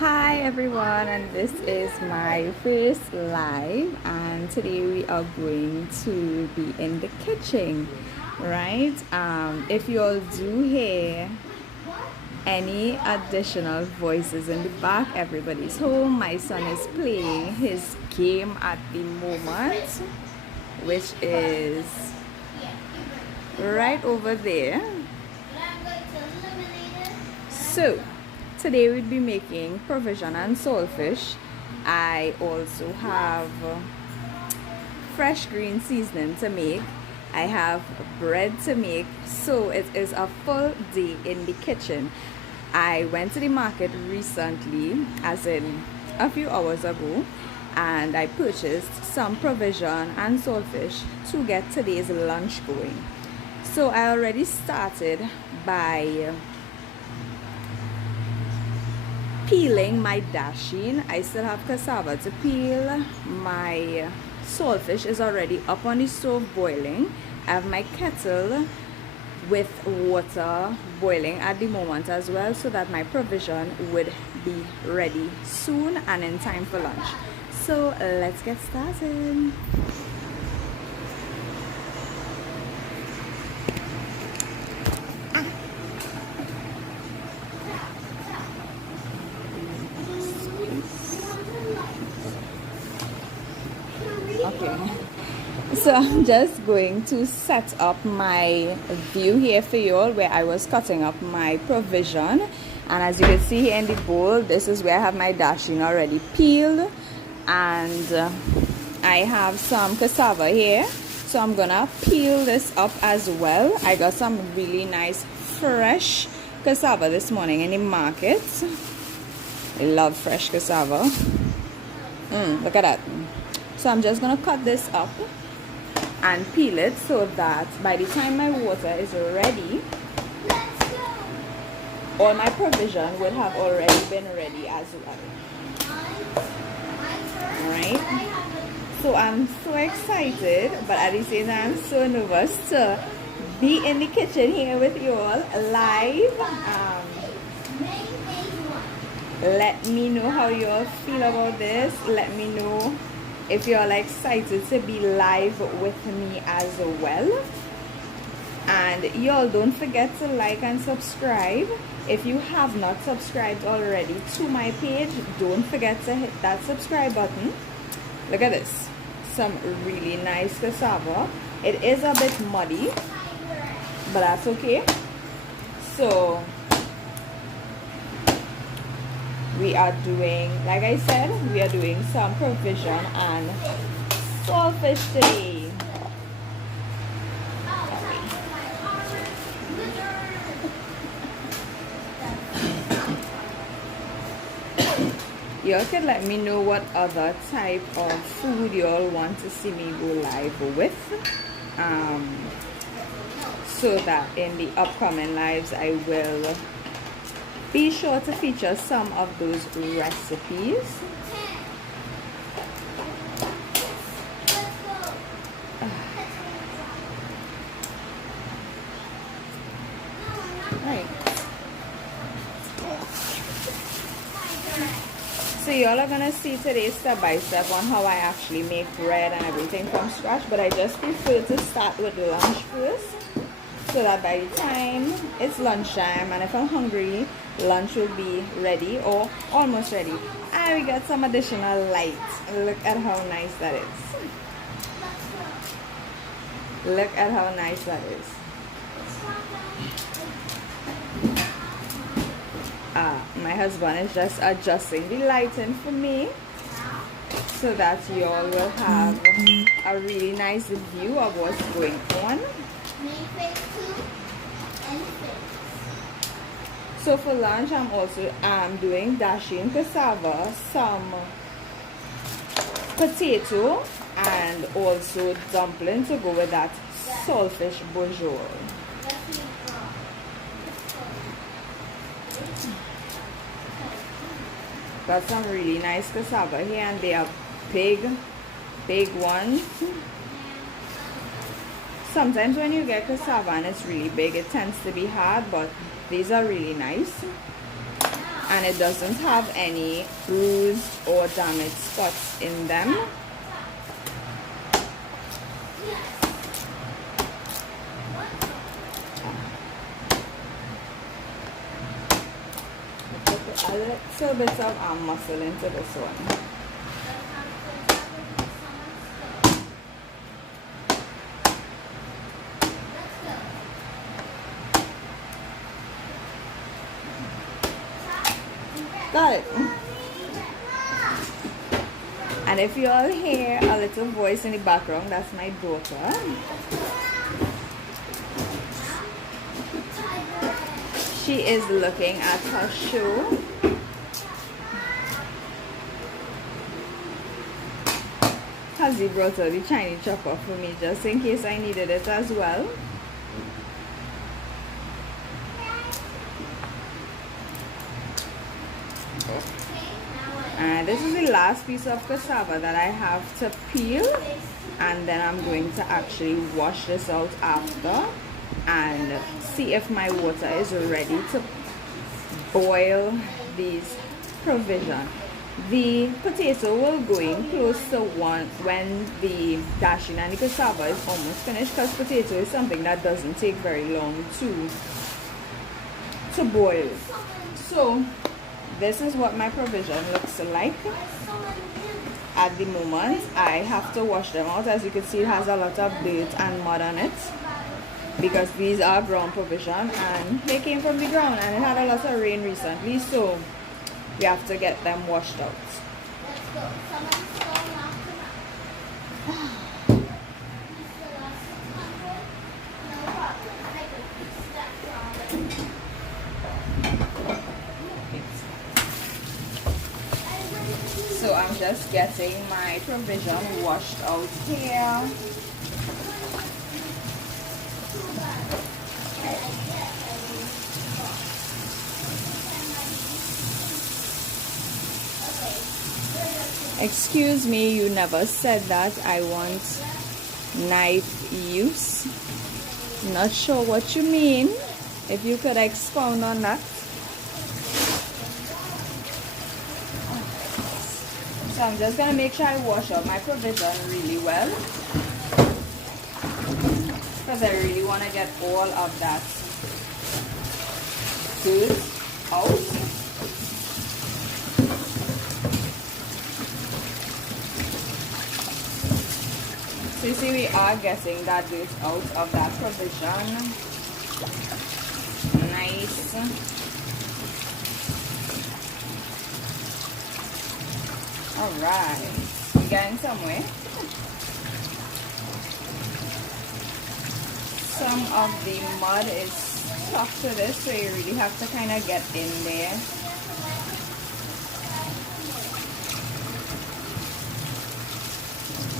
Hi everyone, and this is my first live, and today we are going to be in the kitchen, right? If you all do hear any additional voices in the back, everybody's home. My son is playing his game at the moment, which is right over there. So today we'll be making provision and saltfish. I also have fresh green seasoning to make. I have bread to make. So it is a full day in the kitchen. I went to the market recently, as in a few hours ago, and I purchased some provision and saltfish to get today's lunch going. So I already started by peeling my dasheen. I still have cassava to peel. My saltfish is already up on the stove boiling. I have my kettle with water boiling at the moment as well, so that my provision would be ready soon and in time for lunch. So let's get started. Okay, so I'm just going to set up my view here for you all, where I was cutting up my provision. And as you can see here in the bowl, this is where I have my dasheen already peeled, and I have some cassava here, so I'm gonna peel this up as well. I got some really nice fresh cassava this morning in the market. I love fresh cassava. Look at that. So I'm just going to cut this up and peel it, so that by the time my water is ready, all my provision would have already been ready as well. Alright, so I'm so excited, but at the same time I'm so nervous to be in the kitchen here with you all live. Let me know how you all feel about this. Let me know if you're all excited to be live with me as well. And y'all don't forget to like and subscribe. If you have not subscribed already to my page, don't forget to hit that subscribe button. Look at this, some really nice cassava. It is a bit muddy, but that's okay. So we are doing, like I said, we are doing some provision and saltfish today. Y'all can let me know what other type of food y'all want to see me go live with, so that in the upcoming lives I will be sure to feature some of those recipes. Right. So y'all are gonna see today step by step on how I actually make bread and everything from scratch, but I just prefer to start with lunch first, so that by the time it's lunchtime and if I'm hungry, lunch will be ready or almost ready. And we got some additional light. Look at how nice that is. Look at how nice that is. My husband is just adjusting the lighting for me, so that you all will have a really nice view of what's going on. So for lunch, I'm also doing dasheen cassava, some potato, and also dumpling to go with that saltfish bourgeois. Got some really nice cassava here, and they are big ones. Sometimes when you get cassava and it's really big, it tends to be hard, but these are really nice. and it doesn't have any bruised or damaged spots in them. A little bit of arm muscle into this one. Got it. And if you all hear a little voice in the background, that's my daughter. She is looking at her shoe. Kazi brought out the Chinese chopper for me just in case I needed it as well. And this is the last piece of cassava that I have to peel, and then I'm going to actually wash this out after and see if my water is ready to boil these provision. The potato will go in close to one when the dashing and the cassava is almost finished, because potato is something that doesn't take very long to boil. So this is what my provision looks like at the moment. I have to wash them out. As you can see, it has a lot of dirt and mud on it because these are ground provision and they came from the ground, and it had a lot of rain recently, so we have to get them washed out. So I'm just getting my provision washed out here. Excuse me, you never said that. I want knife use. Not sure what you mean. If you could expound on that. So I'm just going to make sure I wash out my provision really well, because I really want to get all of that dirt out. So you see, we are getting that dirt out of that provision. Nice. Alright, we're getting somewhere. Some of the mud is tough to this, so you really have to kind of get in there.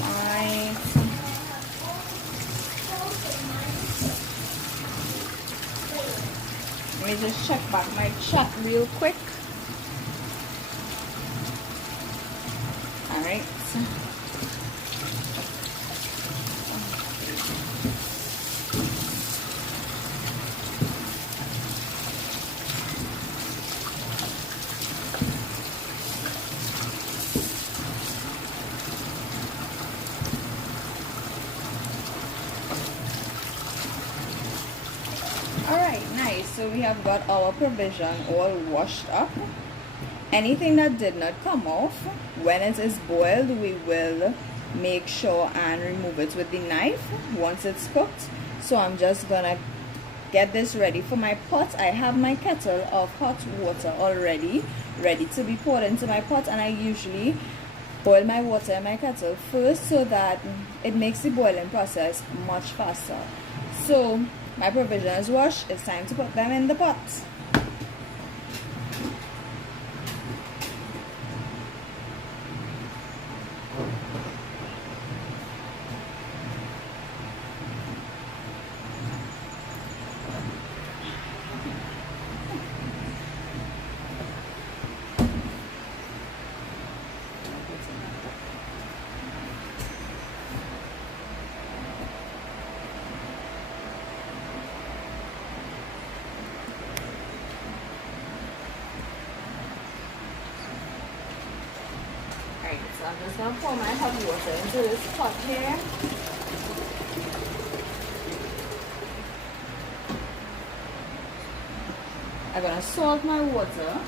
Right. Let me just check back my chat real quick. Alright. Alright, nice. So we have got our provision all washed up. Anything that did not come off, when it is boiled, we will make sure and remove it with the knife once it's cooked. So I'm just gonna get this ready for my pot. I have my kettle of hot water already ready to be poured into my pot, and I usually boil my water in my kettle first so that it makes the boiling process much faster. So my provision is washed. It's time to put them in the pot. Alright, so I'm just going to pour my hot water into this pot here. I'm going to salt my water.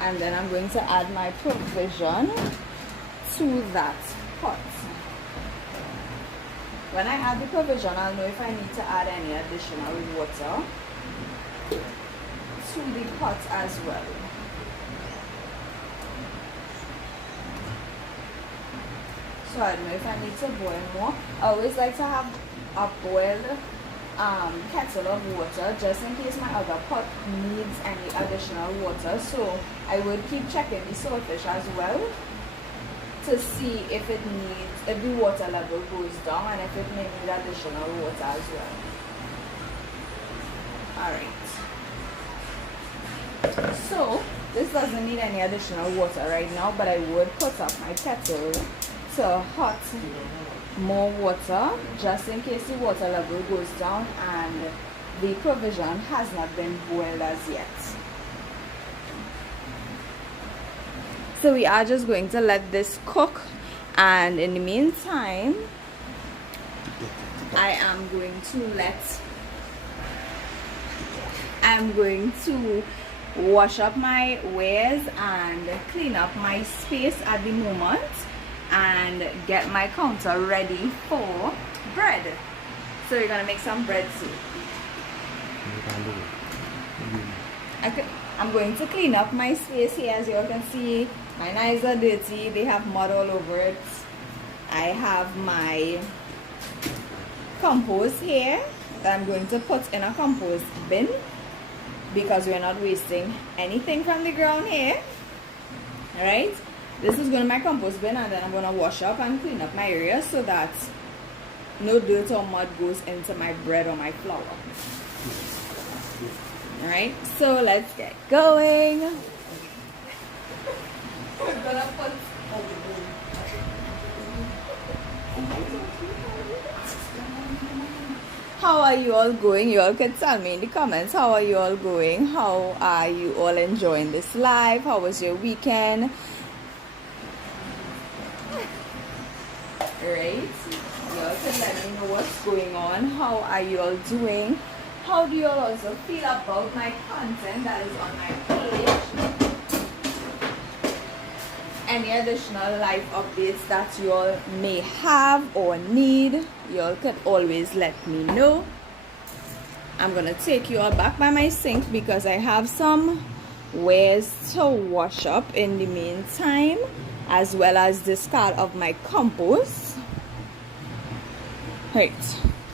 And then I'm going to add my provision to that pot. When I add the provision, I'll know if I need to add any additional water to the pot as well. So I don't know if I need to boil more. I always like to have a boiled kettle of water just in case my other pot needs any additional water. So I would keep checking the saltfish as well to see if it needs, if the water level goes down and if it may need additional water as well. Alright. So this doesn't need any additional water right now, but I would put up my kettle to hot more water just in case the water level goes down and the provision has not been boiled as yet. So we are just going to let this cook, and in the meantime I'm going to wash up my wares and clean up my space at the moment and get my counter ready for bread. So we're gonna make some bread soup. I'm going to clean up my space here. As you all can see, my knives are dirty, they have mud all over it. I have my compost here that I'm going to put in a compost bin because we're not wasting anything from the ground here. Alright, this is going to my compost bin, and then I'm going to wash up and clean up my area so that no dirt or mud goes into my bread or my flour. Alright, so let's get going. We're gonna put how are you all going? You all can tell me in the comments, how are you all going? How are you all enjoying this live? How was your weekend? Right, you all can let me know what's going on. How are you all doing? How do you all also feel about my content that is on my page? Any additional life updates that you all may have or need, you all can always let me know. I'm gonna take you all back by my sink because I have some wares to wash up in the meantime, as well as discard of my compost. Right,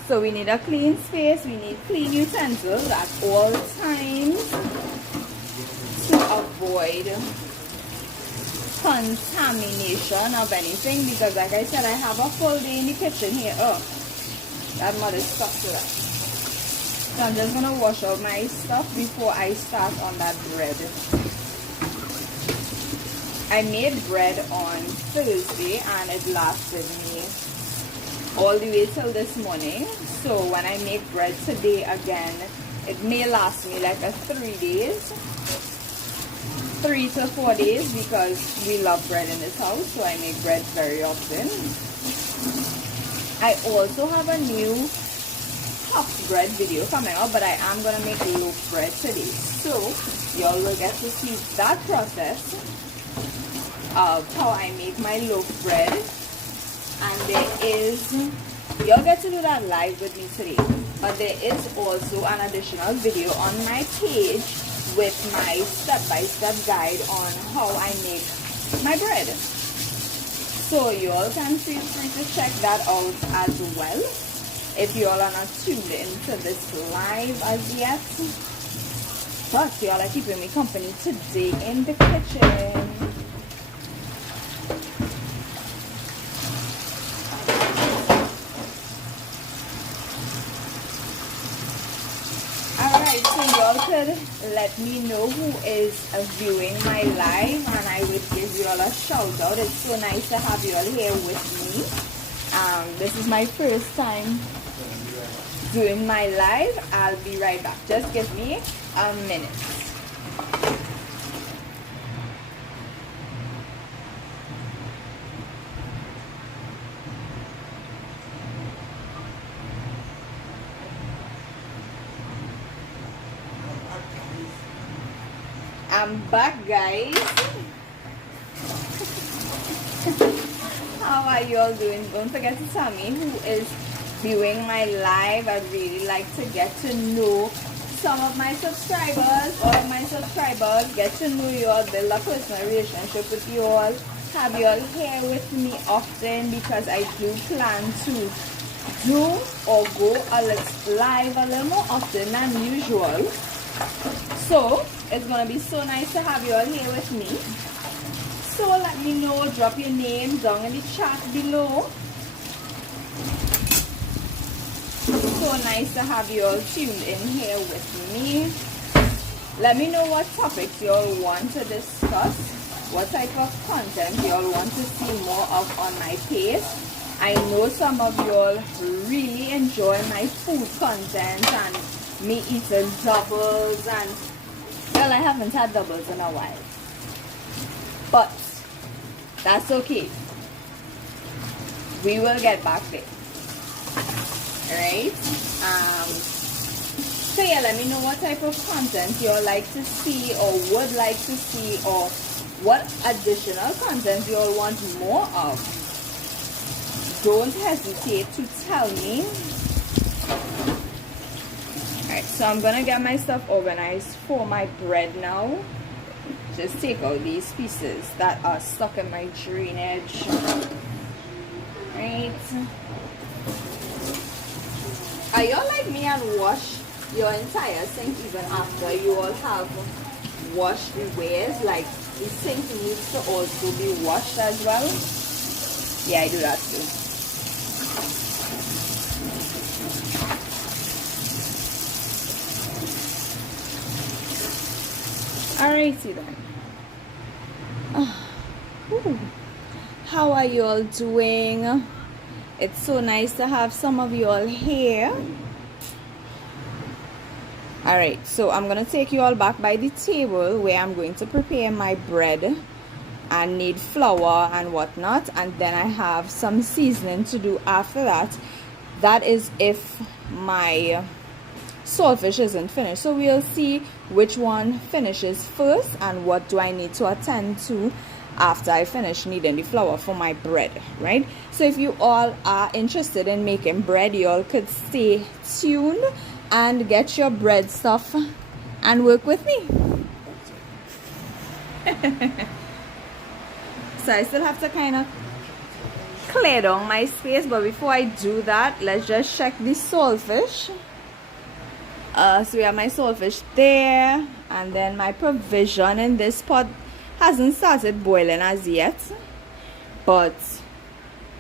so we need a clean space, we need clean utensils at all times to avoid contamination of anything, because like I said, I have a full day in the kitchen here. Oh, that mud is stuck to that. So I'm just gonna wash out my stuff before I start on that bread. I made bread on Thursday and it lasted me all the way till this morning. So when I make bread today again, it may last me like a 3 days. 3 to 4 days, because we love bread in this house, so I make bread very often. I also have a new puffed bread video coming up, but I am going to make loaf bread today. So y'all will get to see that process of how I make my loaf bread. And there is, y'all get to do that live with me today. But there is also an additional video on my page with my step-by-step guide on how I make my bread. So you all can feel free to check that out as well if you all are not tuned into this live as yet. But you all are keeping me company today in the kitchen. Alright, so y'all could let me know who is viewing my live, and I would give you all a shout out. It's so nice to have you all here with me. This is my first time doing my live. I'll be right back. Just give me a minute. I'm back, guys. How are you all doing? Don't forget to tell me who is viewing my live. I'd really like to get to know some of my subscribers, all of my subscribers, get to know you all, build a personal relationship with you all, have you all here with me often, because I do plan to do or go live a little more often than usual. So it's gonna be so nice to have you all here with me. So let me know, drop your name down in the chat below. So nice to have you all tuned in here with me. Let me know what topics you all want to discuss, what type of content you all want to see more of on my page. I know some of you all really enjoy my food content and me eating doubles, and well, I haven't had doubles in a while, but that's okay. We will get back there. Alright? So yeah, let me know what type of content you all like to see or would like to see, or what additional content you all want more of. Don't hesitate to tell me. Alright, so I'm gonna get my stuff organized for my bread now. Just take out these pieces that are stuck in my drainage. Right. Are y'all like me and wash your entire sink even after you all have washed the wares? Like the sink needs to also be washed as well? Yeah, I do that too. Alrighty then. How are you all doing? It's so nice to have some of you all here. Alright, so I'm going to take you all back by the table where I'm going to prepare my bread and need flour and whatnot, and then I have some seasoning to do after that. That is if my saltfish isn't finished. So we'll see which one finishes first and what do I need to attend to after I finish kneading the flour for my bread, right? So if you all are interested in making bread, you all could stay tuned and get your bread stuff and work with me. So I still have to kind of clear down my space, but before I do that, let's just check the saltfish. So we have my saltfish there, and then my provision in this pot hasn't started boiling as yet, but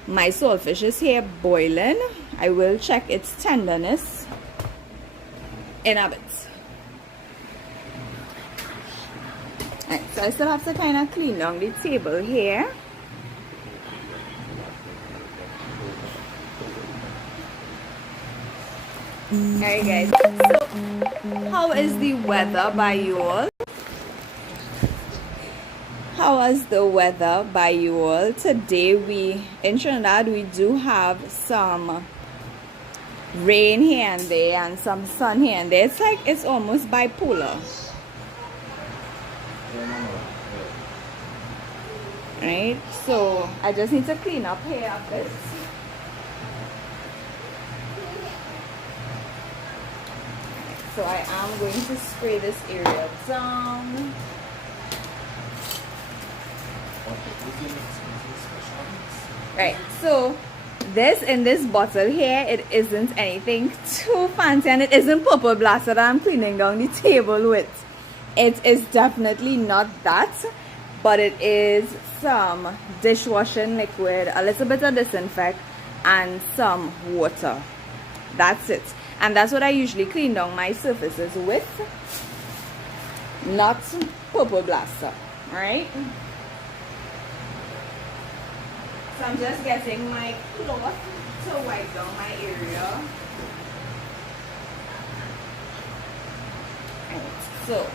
my saltfish is here boiling. I will check its tenderness in a bit. Right, so I still have to kind of clean down the table here. Alright guys, so how is the weather by you all? How is the weather by you all? Today in Trinidad we do have some rain here and there and some sun here and there. It's like it's almost bipolar. Right, so I just need to clean up here a bit. So I am going to spray this area down. Right, so this in this bottle here, it isn't anything too fancy, and it isn't purple blast that I'm cleaning down the table with. It is definitely not that, but it is some dishwashing liquid, a little bit of disinfect, and some water. That's it. And that's what I usually clean down my surfaces with, not purple blaster. Alright, so I'm just getting my cloth to wipe down my area. So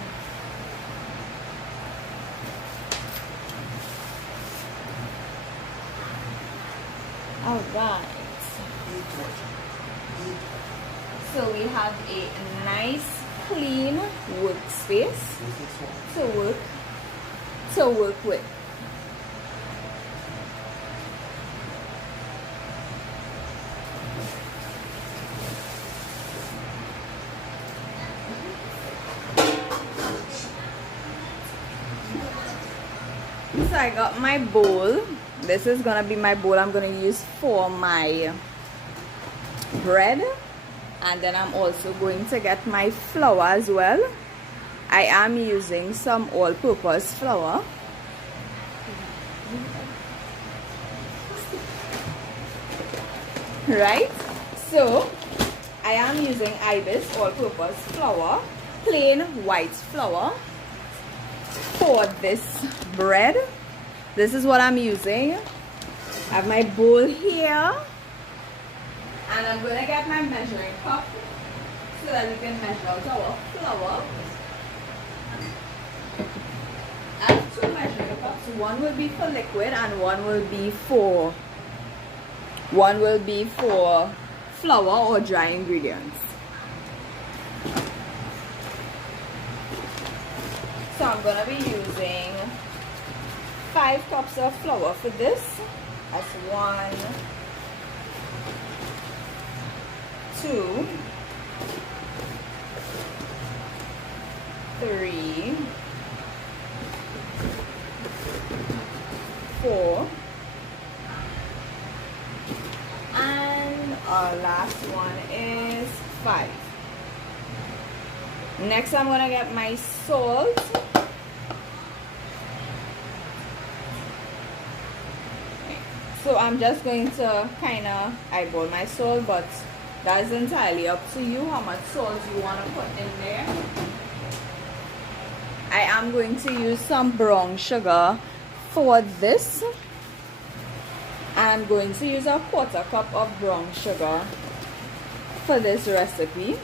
all right, so we have a nice clean workspace to work with. So I got my bowl. This is gonna be my bowl I'm gonna use for my bread, and then I'm also going to get my flour as well. I am using some all-purpose flour. Right, so I am using Ibis all-purpose flour, plain white flour, for this bread. This is what I'm using. I have my bowl here, and I'm gonna get my measuring cup so that we can measure out our flour. I have two measuring cups. One will be for liquid and one will be for flour or dry ingredients. So I'm gonna be using 5 cups of flour for this. That's 1, 2, 3, 4, and our last one is 5. Next, I'm gonna get my salt. So I'm just going to kind of eyeball my salt, but that's entirely up to you how much salt you want to put in there. I am going to use some brown sugar for this. I'm going to use a 1/4 cup of brown sugar for this recipe.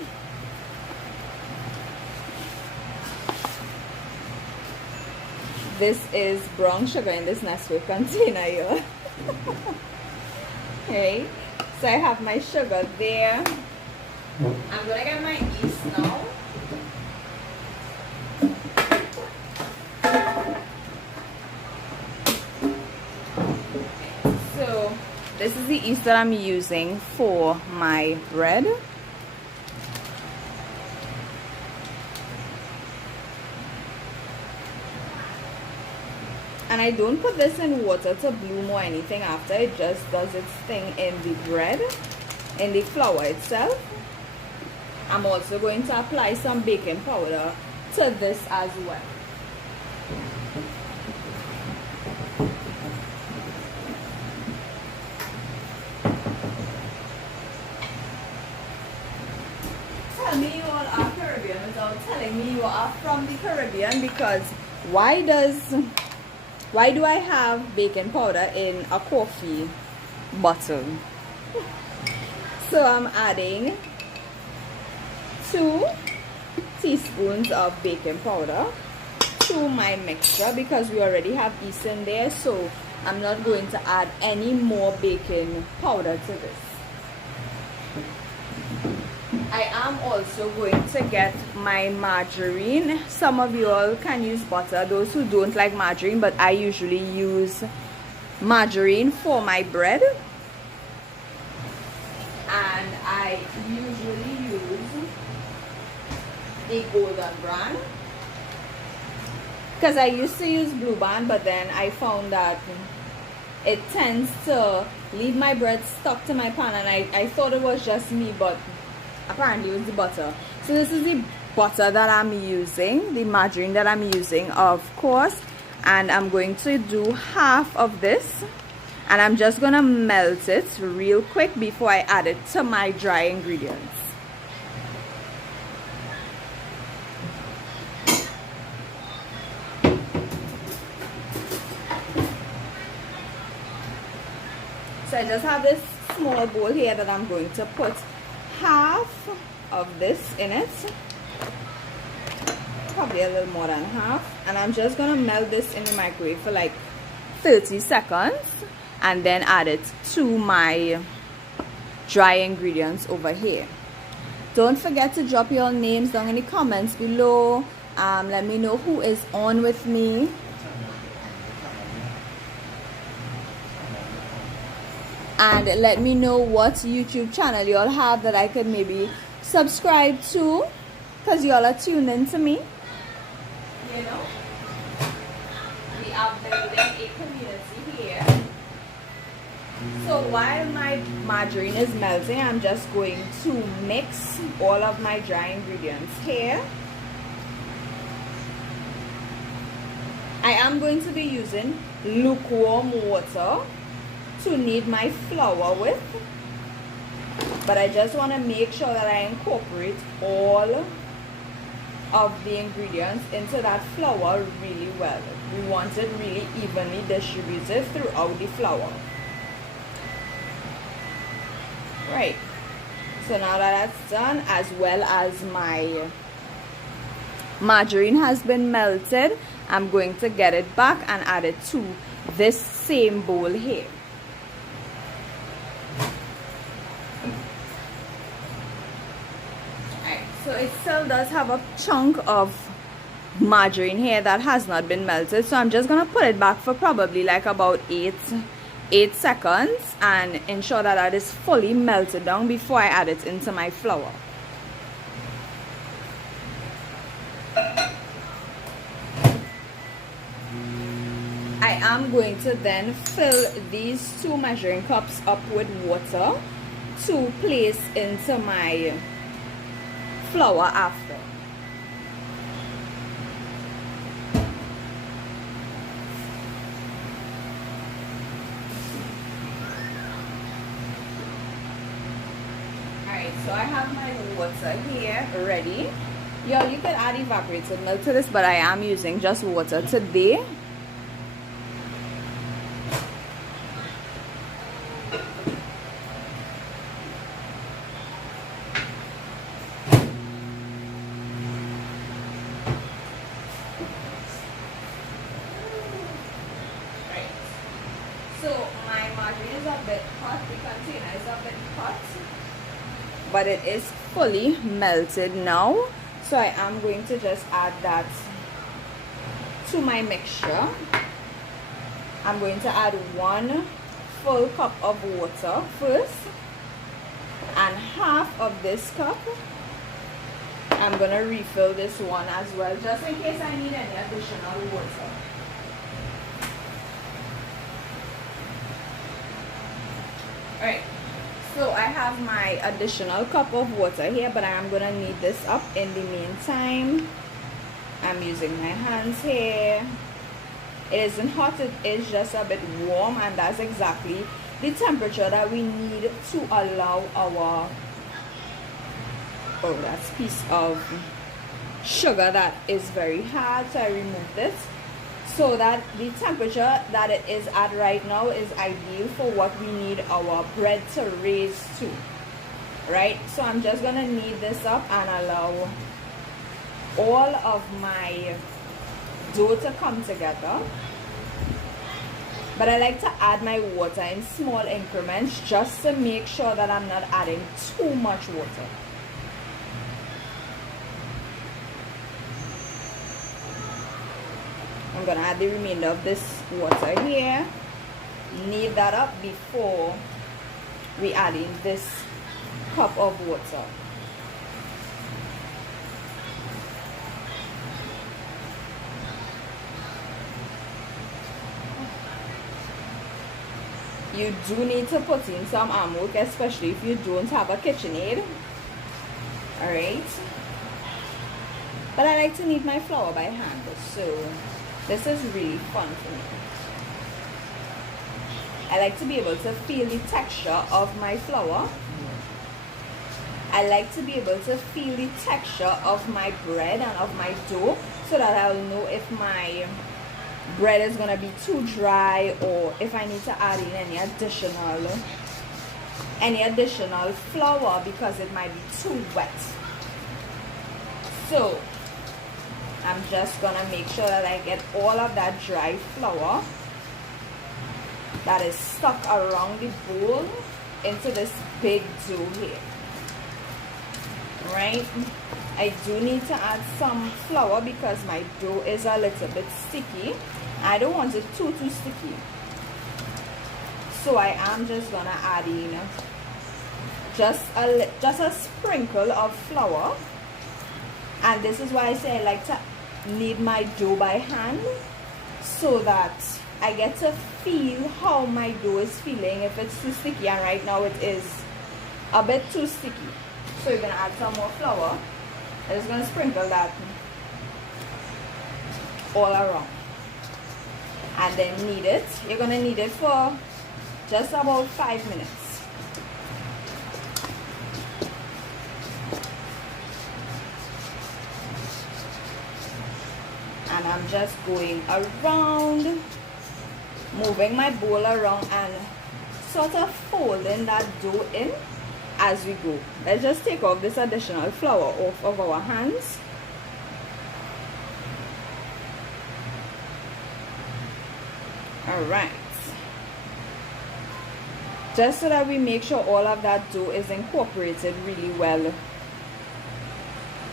This is brown sugar in this Nesquik container here. Okay, so I have my sugar there. I'm gonna get my yeast now. So this is the yeast that I'm using for my bread. And I don't put this in water to bloom or anything after. It just does its thing in the bread, in the flour itself. I'm also going to apply some baking powder to this as well. Tell me you all are Caribbean without telling me you are from the Caribbean, because why do I have baking powder in a coffee bottle? So I'm adding 2 teaspoons of baking powder to my mixture because we already have yeast in there, so I'm not going to add any more baking powder to this. I am also going to get my margarine. Some of you all can use butter, those who don't like margarine, but I usually use margarine for my bread. And I usually use the Golden brand, because I used to use Blue Band, but then I found that it tends to leave my bread stuck to my pan, and I thought it was just me, but apparently it was the butter. So this is the butter that I'm using, the margarine that I'm using, of course, and I'm going to do half of this, and I'm just gonna melt it real quick before I add it to my dry ingredients. So I just have this small bowl here that I'm going to put half of this in it. probably a little more than half, and I'm just gonna melt this in the microwave for like 30 seconds and then add it to my dry ingredients over here. Don't forget to drop your names down in the comments below. Let me know who is on with me. And let me know what YouTube channel you all have that I could maybe subscribe to, because you all are tuned in to me. You know, we are building a community here. So while my margarine is melting, I'm just going to mix all of my dry ingredients here. I am going to be using lukewarm water to knead my flour with, but I just want to make sure that I incorporate all of the ingredients into that flour really well. We want it really evenly distributed throughout the flour. Right, so now that that's done, as well as my margarine has been melted, I'm going to get it back and add it to this same bowl here. Alright, so it still does have a chunk of margarine here that has not been melted, so I'm just gonna put it back for probably like about 8 seconds and ensure that that is fully melted down before I add it into my flour. I am going to then fill these 2 measuring cups up with water to place into my flour after. So I have my water here ready. Y'all, you can add evaporated milk to this, but I am using just water today. Right. So my margarine is a bit hot, the container is a bit hot, but it is fully melted now. So I am going to just add that to my mixture. I'm going to add 1 full cup of water first, and half of this cup I'm gonna refill this one as well, just in case I need any additional water. Alright, so I have my additional cup of water here, but I am gonna knead this up in the meantime. I'm using my hands here. It isn't hot, it is just a bit warm, and that's exactly the temperature that we need to allow our, oh, that's a piece of sugar that is very hard, so I removed this, so that the temperature that it is at right now is ideal for what we need our bread to raise to, right? So I'm just gonna knead this up and allow all of my dough to come together. But I like to add my water in small increments just to make sure that I'm not adding too much water. I'm gonna add the remainder of this water here, knead that up before we add in this cup of water. You do need to put in some arm work, especially if you don't have a KitchenAid. Alright, but I like to knead my flour by hand, so this is really fun for me. I like to be able to feel the texture of my flour. I like to be able to feel the texture of my bread and of my dough, so that I'll know if my bread is gonna be too dry or if I need to add in any additional flour because it might be too wet. So I'm just gonna make sure that I get all of that dry flour that is stuck around the bowl into this big dough here. Right, I do need to add some flour because my dough is a little bit sticky. I don't want it too sticky, so I am just gonna add in just a sprinkle of flour. And this is why I say I like to knead my dough by hand, so that I get to feel how my dough is feeling, if it's too sticky, and right now it is a bit too sticky. So you're going to add some more flour. I'm just going to sprinkle that all around. And then knead it. You're going to knead it for just about 5 minutes. And I'm just going around, moving my bowl around and sort of folding that dough in as we go. Let's just take off this additional flour off of our hands. Alright. Just so that we make sure all of that dough is incorporated really well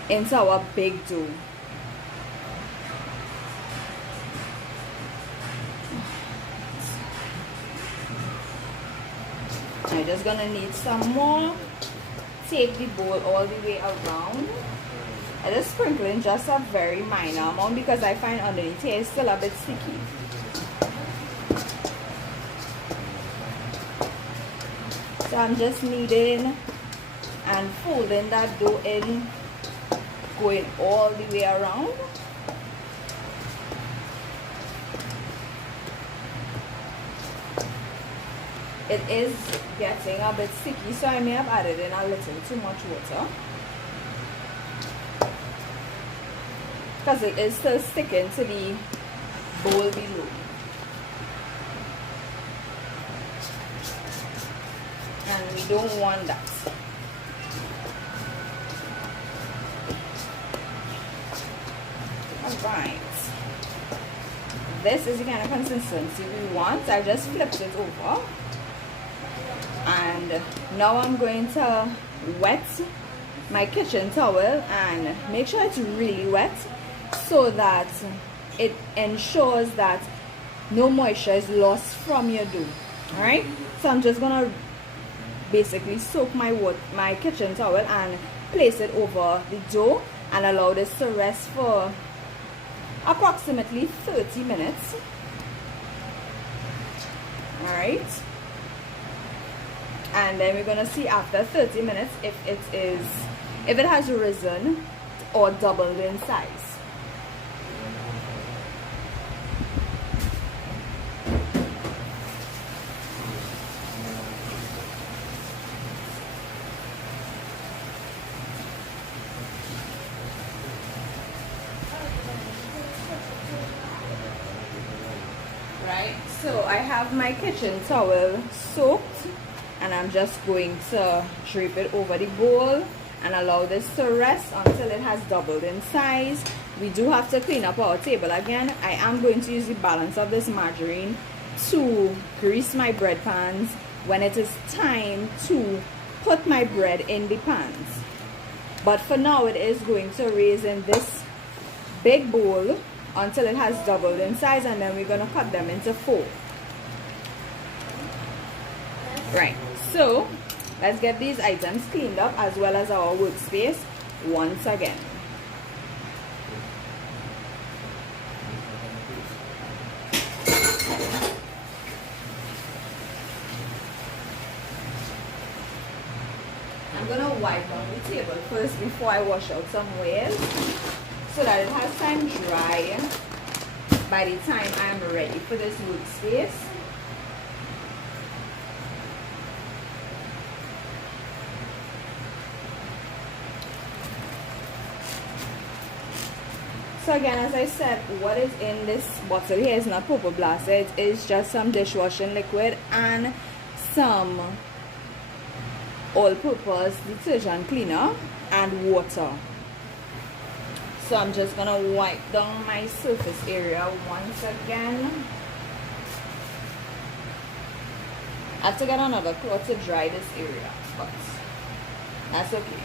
into our big dough. I'm just gonna need some more. Take the bowl all the way around. I just sprinkle in just a very minor amount because I find underneath here it's still a bit sticky. So I'm just kneading and folding that dough in, going all the way around. It is getting a bit sticky, so I may have added in a little too much water, because it is still sticking to the bowl below. And we don't want that. Alright. This is the kind of consistency we want. I just flipped it over. And now I'm going to wet my kitchen towel and make sure it's really wet, so that it ensures that no moisture is lost from your dough. Alright, so I'm just gonna basically soak my kitchen towel and place it over the dough and allow this to rest for approximately 30 minutes. Alright, and then we're gonna see after 30 minutes if it has risen or doubled in size. Right, so I have my kitchen towel soaked, and I'm just going to drape it over the bowl and allow this to rest until it has doubled in size. We do have to clean up our table again. I am going to use the balance of this margarine to grease my bread pans when it is time to put my bread in the pans. But for now, it is going to raise in this big bowl until it has doubled in size, and then we're going to cut them into 4. Right, so let's get these items cleaned up as well as our workspace once again. I'm going to wipe down the table first before I wash out some wares, so that it has time to dry by the time I'm ready for this workspace. So again, as I said, what is in this bottle here is not Purple Blast. It is just some dishwashing liquid and some all-purpose detergent cleaner and water. So I'm just gonna wipe down my surface area once again. I have to get another cloth to dry this area, but that's okay.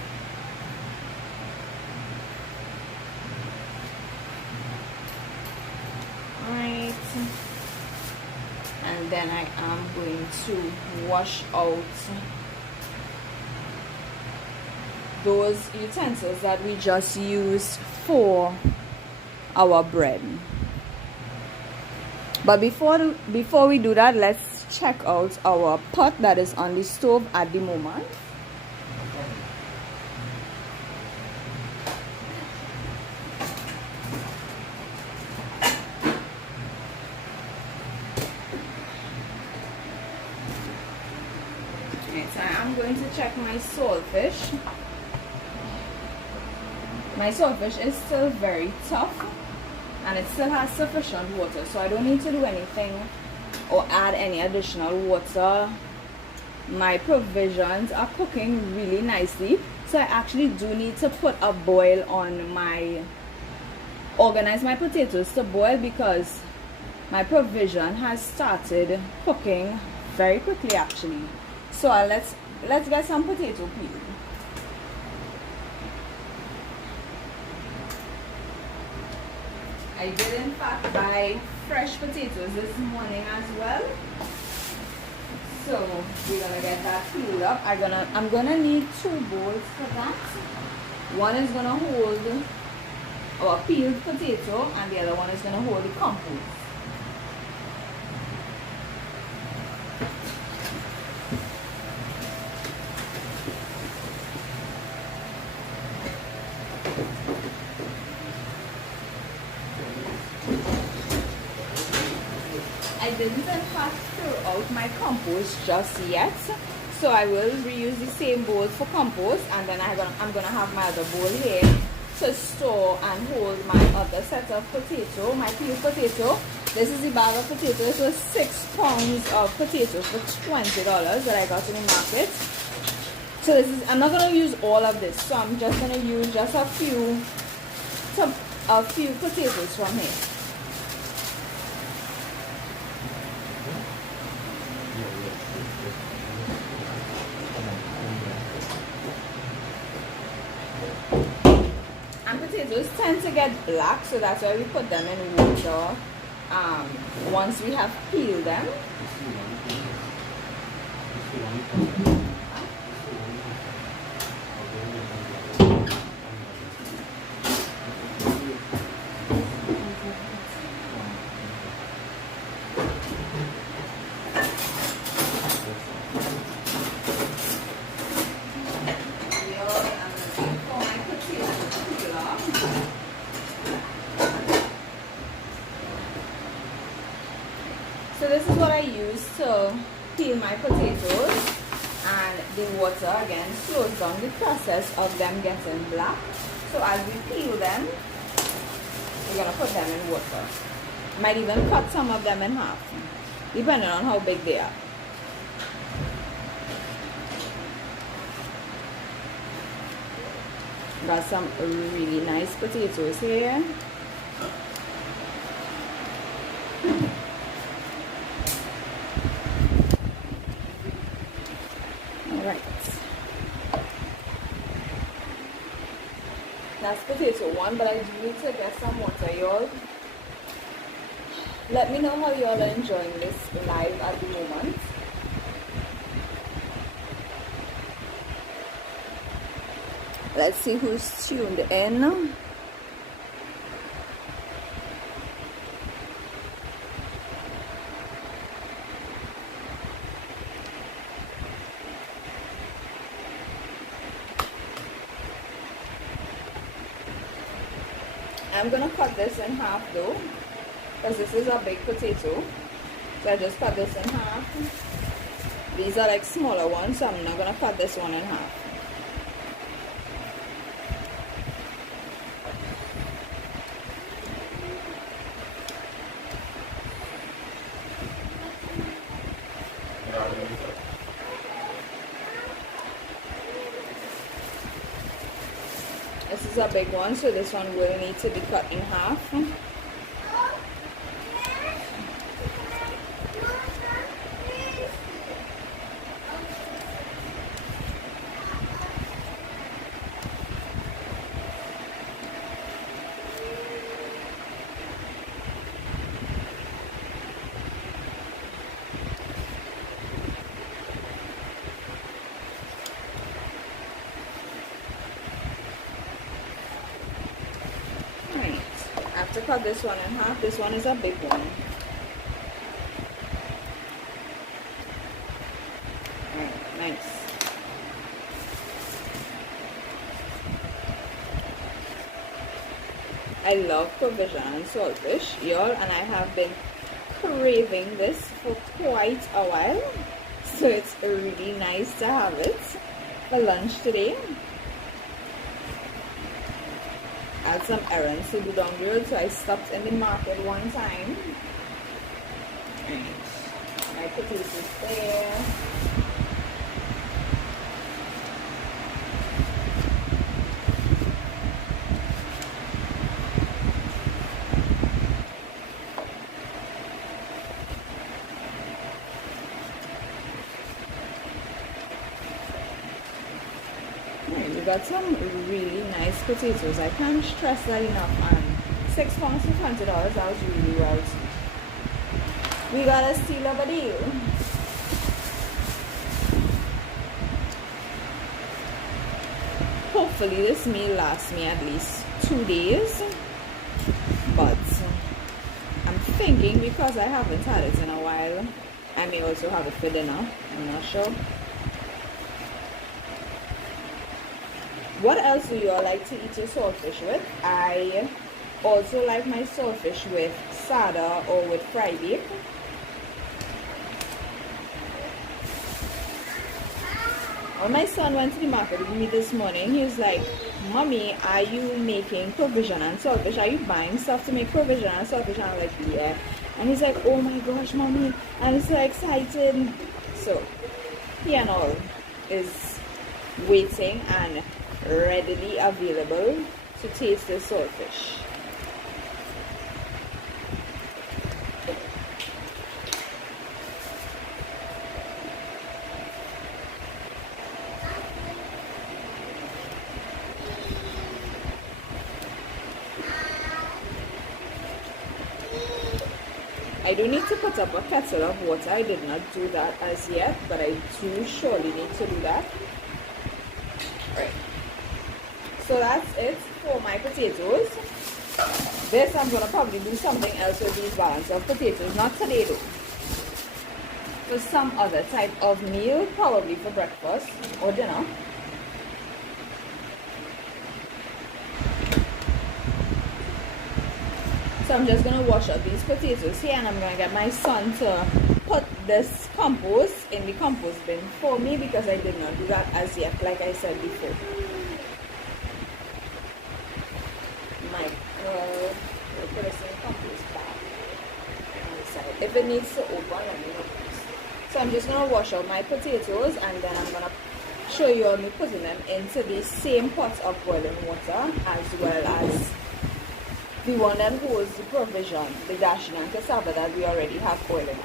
Alright, and then I am going to wash out those utensils that we just used for our bread. But before we do that, let's check out our pot that is on the stove at the moment. So I'm going to check my saltfish. My saltfish is still very tough and it still has sufficient water, so I don't need to do anything or add any additional water. My provisions are cooking really nicely, so I actually do need to put a boil on organize my potatoes to boil, because my provision has started cooking very quickly actually. So let's get some potato peeled. I did in fact buy fresh potatoes this morning as well. So we're gonna get that peeled up. I'm gonna need 2 bowls for that. One is gonna hold our peeled potato and the other one is gonna hold the compost. I didn't in fact throw out my compost just yet, so I will reuse the same bowl for compost, and then I'm gonna have my other bowl here to store and hold my other set of potato, my peeled potato. This is the bag of potatoes. It was 6 pounds of potatoes for $20 that I got in the market. So I'm not gonna use all of this, so I'm just gonna use just a few potatoes from here. And potatoes tend to get black, so that's why we put them in water once we have peeled them. So this is what I use to peel my potatoes, and the water again slows down the process of them getting black. So as we peel them, we're gonna put them in water. Might even cut some of them in half, depending on how big they are. Got some really nice potatoes here. Alright. That's potato 1, but I do need to get some water, y'all. Let me know how y'all are enjoying this live at the moment. Let's see who's tuned in. I'm gonna cut this in half though, because this is a big potato. So I just cut this in half. These are like smaller ones, so I'm not gonna cut this one in half. This is a big one, so this one will need to be cut in half. To cut this one in half. This one is a big one. Alright, nice. I love provision and saltfish, y'all, and I have been craving this for quite a while. So it's really nice to have it for lunch today. I had some errands to do down the road, so I stopped in the market one time. My potatoes there. We got some really nice potatoes. I can't stress that enough. And £6 for $20, that was really right. We got a steal of a deal. Hopefully this meal lasts me at least 2 days. But I'm thinking, because I haven't had it in a while, I may also have it for dinner. I'm not sure. What else do you all like to eat your saltfish with? I also like my saltfish with sada or with fry bake. When my son went to the market with me this morning, he was like, "Mommy, are you making provision and saltfish? Are you buying stuff to make provision and saltfish?" And I'm like, "Yeah." And he's like, "Oh my gosh, Mommy, I'm so excited." So, he and all is waiting and readily available to taste the saltfish. I do need to put up a kettle of water. I did not do that as yet, but I do surely need to do that. Right. So that's it for my potatoes. This I'm gonna probably do something else with these balance of potatoes. Not today though. For some other type of meal, probably for breakfast or dinner. So I'm just gonna wash up these potatoes here, and I'm gonna get my son to put this compost in the compost bin for me, because I did not do that as yet, like I said before. We'll put this in the compost bag on the side. If it needs to open, let me know. So I'm just gonna wash out my potatoes, and then I'm gonna show you all me putting them into the same pot of boiling water, as well as the one that holds the provision, the dashing and cassava that we already have boiling.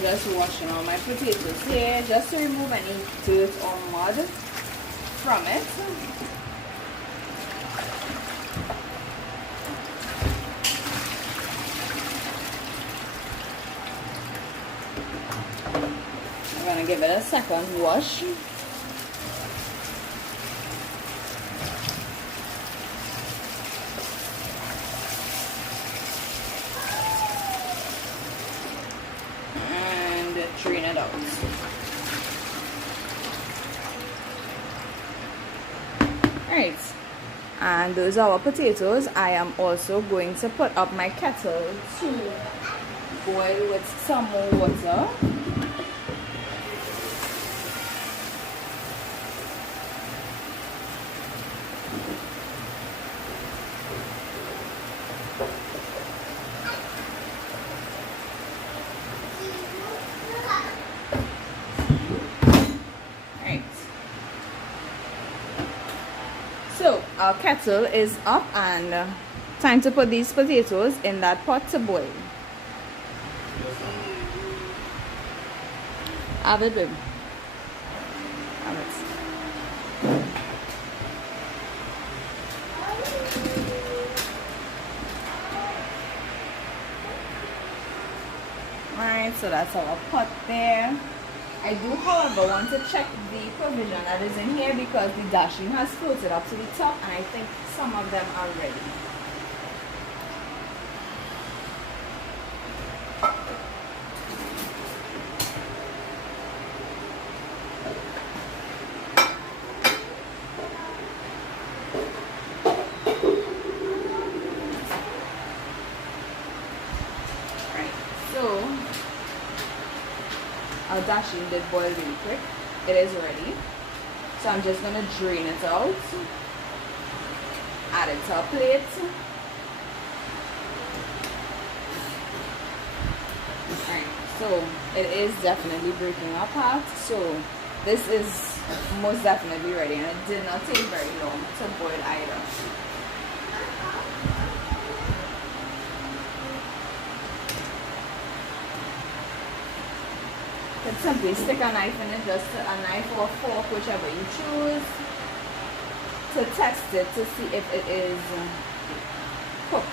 Just washing all my potatoes here, just to remove any dirt or mud from it. I'm gonna give it a second wash. Drain it out. Alright, and those are our potatoes. I am also going to put up my kettle to boil with some more water. our kettle is up and time to put these potatoes in that pot to boil. Have it, babe. Have it. Alright, so that's our pot there. I do, however, want to check the provision that is in here because the dashing has floated up to the top and I think some of them are ready. Our dashing did boil really quick. It is ready. So I'm just going to drain it out. Add it to a plate. Alright, so it is definitely breaking apart. So this is most definitely ready. And it did not take very long to boil either. Simply stick a knife in it, just a knife or a fork, whichever you choose, to test it to see if it is cooked.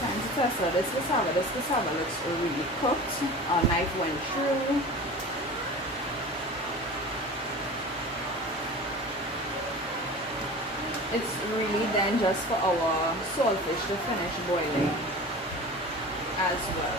Time to test it. This cassava looks really cooked. Our knife went through. It's really then just for our saltfish to finish boiling as well.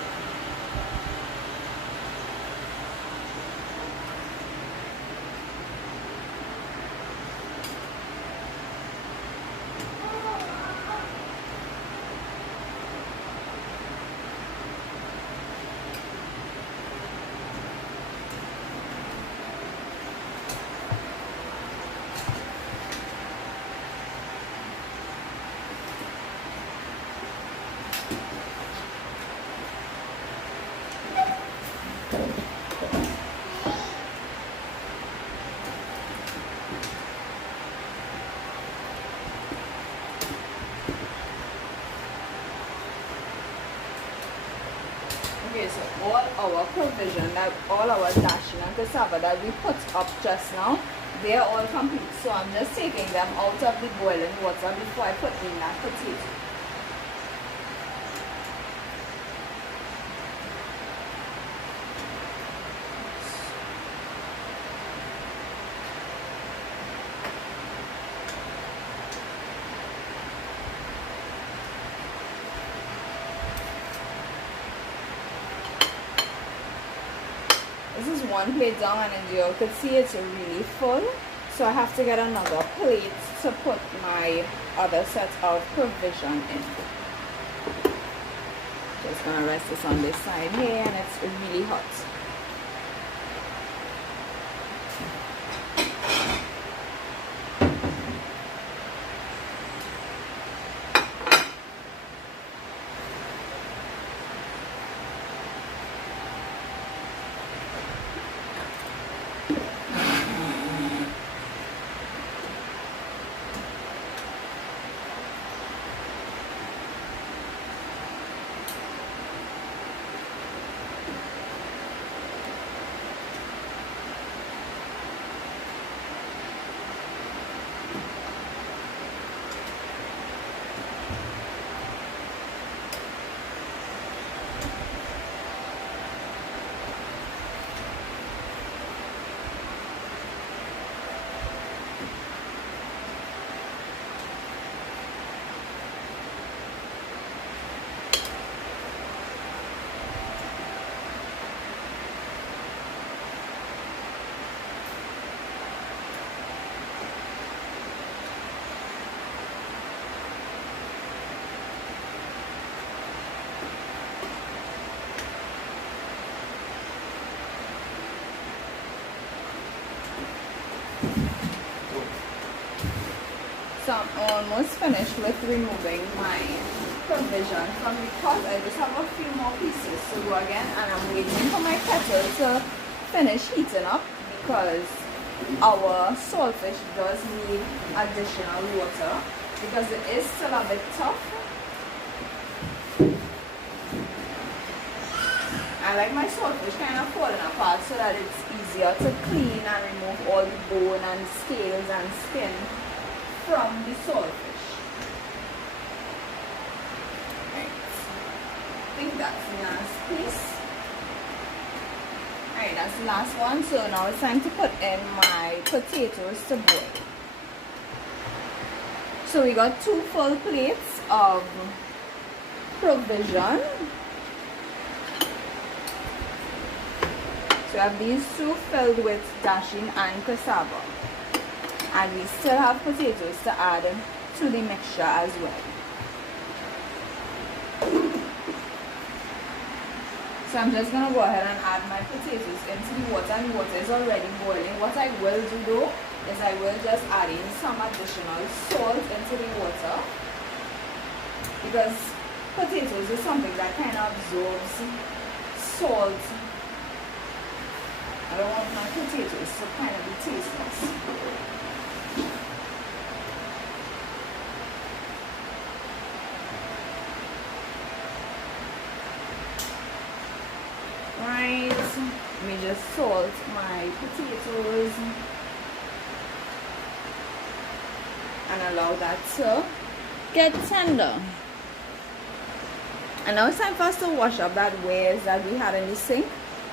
Okay, so all our provision, that all our dashing and cassava that we put up just now, they are all complete. So I'm just taking them out of the boiling water before I put in that potato. This is one plate down and as you could see it's really full. So I have to get another plate to put my other set of provision in. Just gonna rest this on this side here and it's really hot. So I'm almost finished with removing my provision from the pot. I just have a few more pieces to go again, and I'm waiting for my kettle to finish heating up because our saltfish does need additional water because it is still a bit tough. I like my saltfish kind of falling apart so that it's easier to clean and remove all the bone and scales and skin from the saltfish. Right. I think that's the last piece. Alright, that's the last one. So now it's time to put in my potatoes to boil. So we got 2 full plates of provision. So we have these 2 filled with dasheen and cassava. And we still have potatoes to add to the mixture as well. So I'm just going to go ahead and add my potatoes into the water, and the water is already boiling. What I will do though is I will just add in some additional salt into the water because potatoes is something that kind of absorbs salt. I don't want my potatoes to kind of be tasteless. Right, let me just salt my potatoes and allow that to get tender. And now it's time for us to wash up that wares that we had in the sink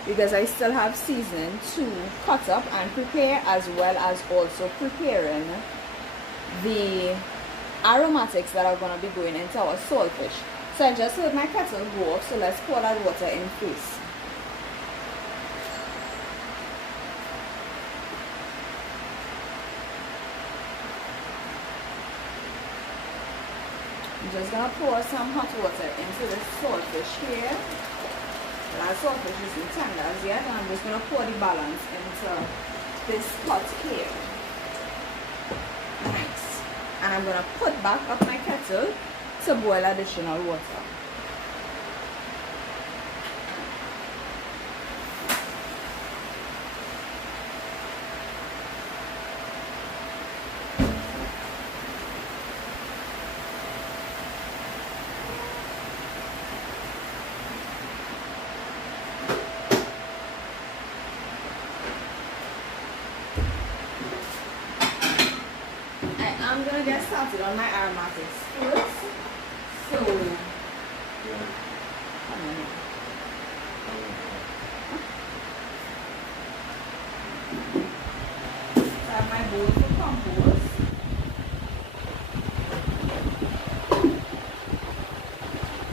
because I still have seasoning to cut up and prepare, as well as also preparing the aromatics that are going to be going into our saltfish. So I just heard my kettle go off, so let's pour that water in first. I'm just going to pour some hot water into the saltfish here. Our saltfish isn't tender as yet, and I'm just going to pour the balance into this pot here. Nice. And I'm going to put back up my kettle to boil additional water. I'm going to get started on my aromatics first. So, I have my bowl for compost.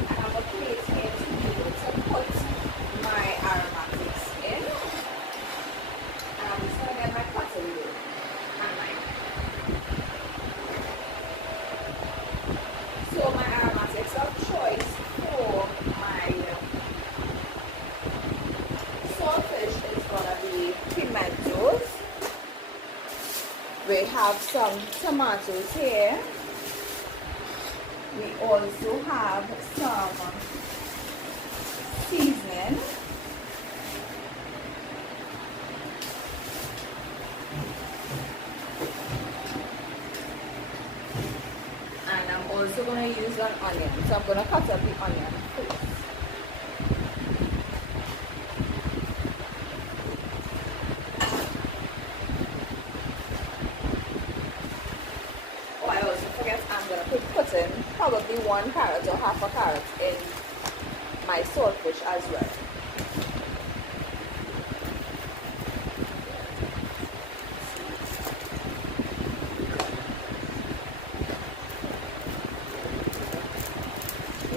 I have a plate here to be able to put my aromatics in. And I'm just going to get my cutting board and my So my aromatics of choice for my saltfish is going to be pimentos. We have some tomatoes here. We also have some seasoning. And I'm also going to use an onion. So I'm going to cut up the onion first. Oh, I also forget I'm going to put in probably 1 carrot or half a carrot in my saltfish as well.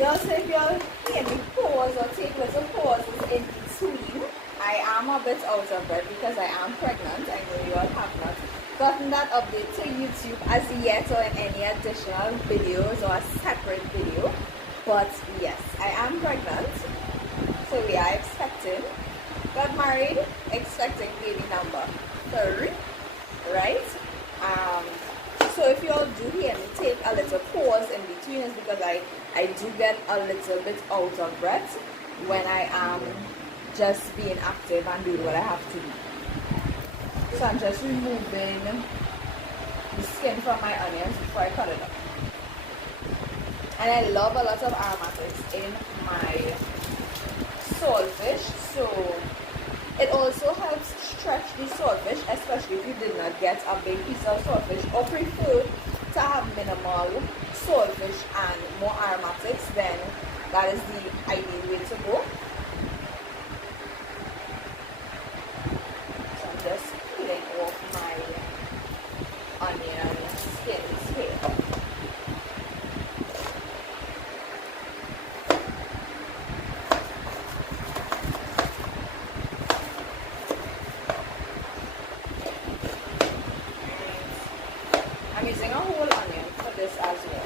Also, if you'll hear me pause or take little pauses in between, I am a bit out of breath because I am pregnant. I know you all have not gotten that update to YouTube as yet, or in any additional videos or a separate video. But yes, I am pregnant. So we are expecting. Got married, expecting baby number 3, right? So So if you all do hear me take a little pause in between, it's because I do get a little bit out of breath when I am just being active and doing what I have to do. So I'm just removing the skin from my onions before I cut it up. And I love a lot of aromatics in my saltfish, so it also helps stretch the saltfish, especially if you did not get a big piece of saltfish or prefer to have minimal saltfish and more aromatics, then that is the ideal way to go. So I'm just peeling off my onion skins here. I'm using a whole onion for this as well.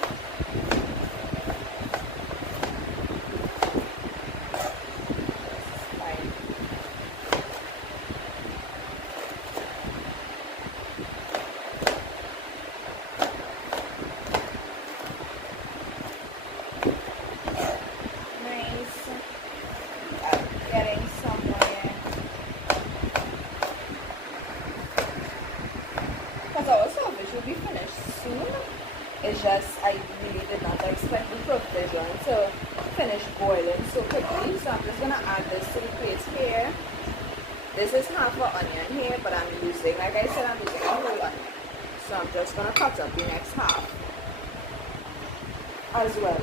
It's just I really did not expect the provision to finish boiling so quickly, so I'm just going to add this to the plate here. This is half an onion here, but I'm using, like I said, I'm using a whole onion, so I'm just going to cut up the next half as well.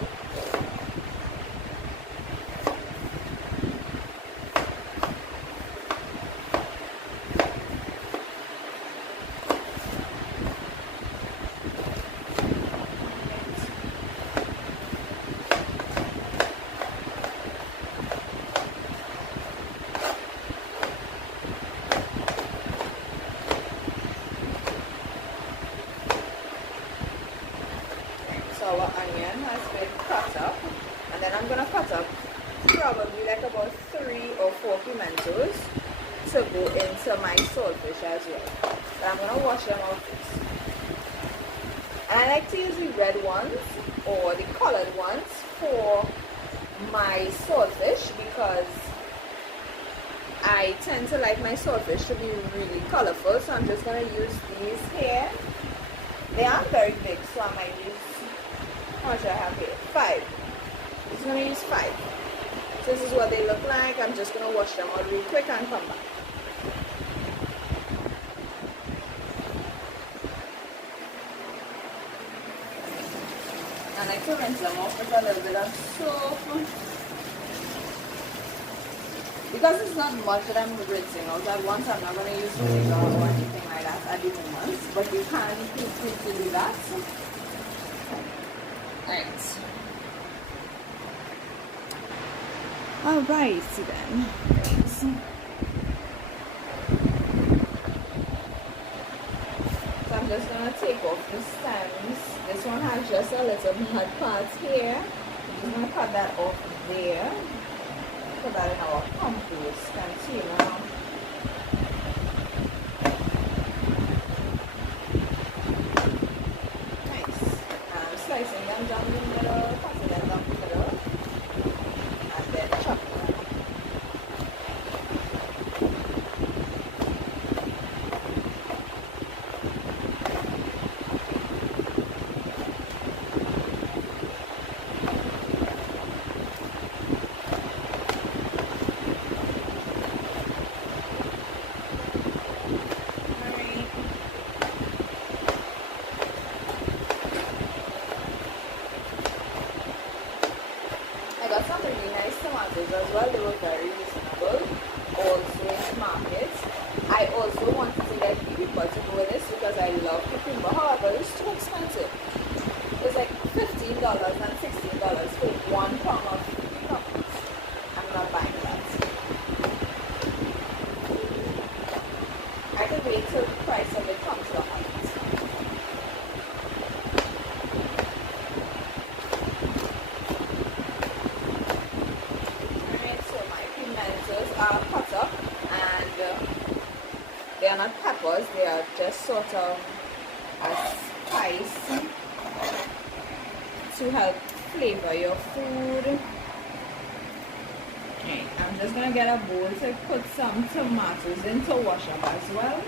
Our onion has been cut up, and then I'm going to cut up probably like about 3 or 4 pimentos to go into my saltfish as well. But I'm going to wash them out first. And I like to use the red ones or the colored ones for my saltfish because I tend to like my saltfish to be really colorful, so I'm just going to use these here. They aren't very big, so I might use, how much do I have here? 5. I'm just going to use 5. So this is what they look like. I'm just going to wash them out real quick and come back. I like to rinse them off with a little bit of soap. Because it's not much that I'm rinsing out at once, I'm not going to use vinegar or anything like that at the moment. But you can feel free to do that. Alright. Alright then. So I'm just going to take off the stems. This one has just a little blood parts here. I'm just going to cut that off there. Put that in our compost container. Nice. And I'm slicing them down the middle, cutting them down the middle, and then chopping them. I got some really nice tomatoes as well. They were very reasonable. Also in the market. I also wanted to get people to go with this because I love cucumber. However, it's too expensive. It's like $15 and $16 for 1 pound of cucumbers. I'm not buying that. I can wait till the price of it comes down. Are cut up, and they are not peppers, they are just sort of a spice to help flavor your food. Okay, I'm just gonna get a bowl to put some tomatoes in to wash up as well.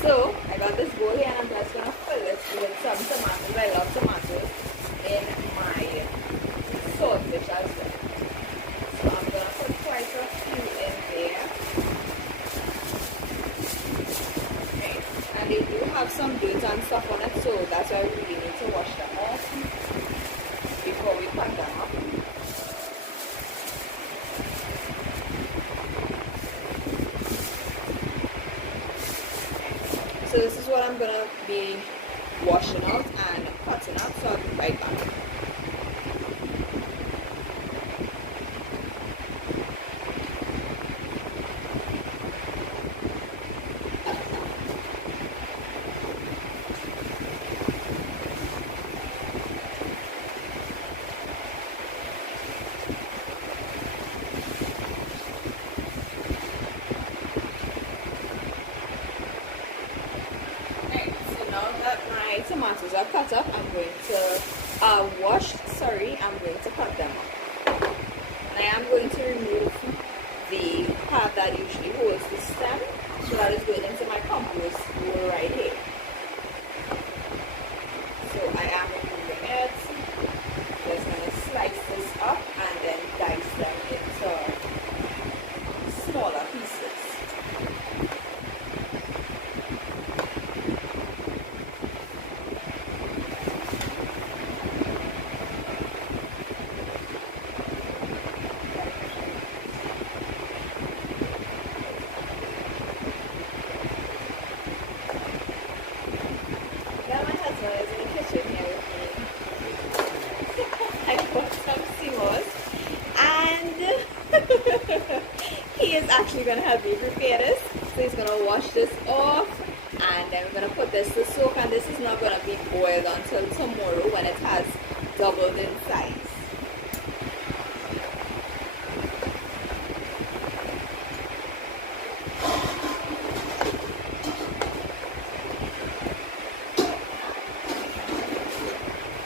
So I got this bowl here and I'm just gonna fill it with some tomatoes. I love tomatoes in my saltfish as well. So I'm gonna put quite a few in there. Okay. And they do have some dirt and stuff on it, so that's why we really need to wash them off before we cut them up. So this is what I'm going to be washing out and cutting up, so I'll be right back. Tomatoes are cut up, I'm going to I'm going to cut them up. And I am going to remove the part that usually holds the stem, so that is going into my compost bowl right here. So I am removing it. Just going to slice this up and then dice them into smaller pieces. He is actually going to help me prepare this. So he's going to wash this off and then we're going to put this to soak, and this is not going to be boiled until tomorrow when it has doubled in size.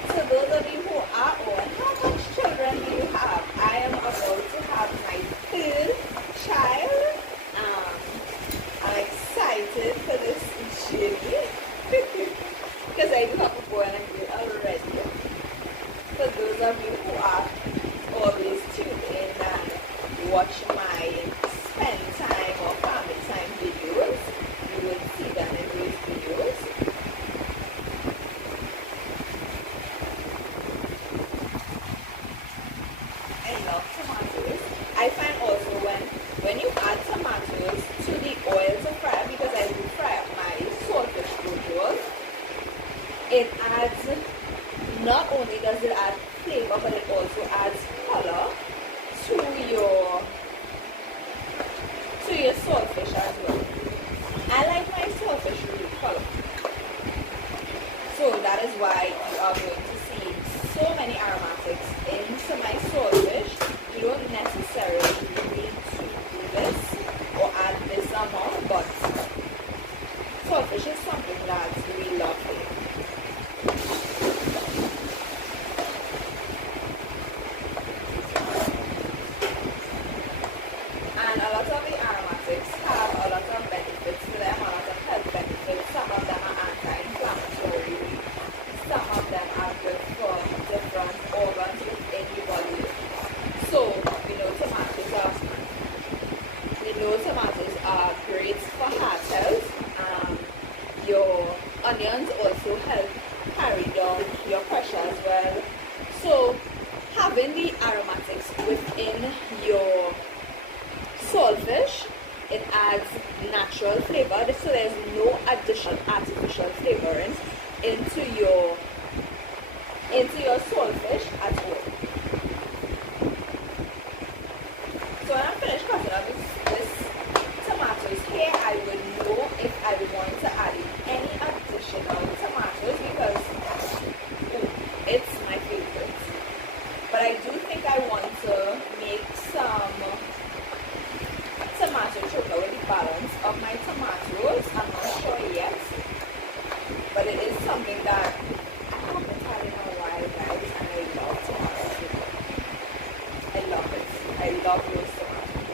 So those of you who are on, how much children do you have? I am about to have my third child. I'm excited for this journey because I do have a boy and a girl already. For those of you who are always tuned in and watch my spend time or family time videos, you will see them in those videos. I love tomatoes. I find also when you add tomatoes to the oil to fry, because I do fry up my saltfish rolls, it adds, not only does it add flavor, but it also adds color to your saltfish as well. I like my saltfish really color. So that is why you are going to see so many aromatics into my saltfish. You don't necessarily need to do this or add this amount, but saltfish is something that's really lovely. And a lot of the aromatics have a lot of benefits to them, a lot of health benefits. Some of them are anti-inflammatory, some of them are good for different organs within the body. So tomatoes are great for heart health. Your onions also help carry down your pressure as well. So having the aromatics within your saltfish, it adds natural flavor, so there's no additional artificial flavorings into your saltfish at all. So when I'm finished cutting up this tomatoes here, I would know if I would want to add in any additional tomatoes, because it's something that I haven't had in a while, guys, and I love tomatoes. I love it. I love roast tomatoes.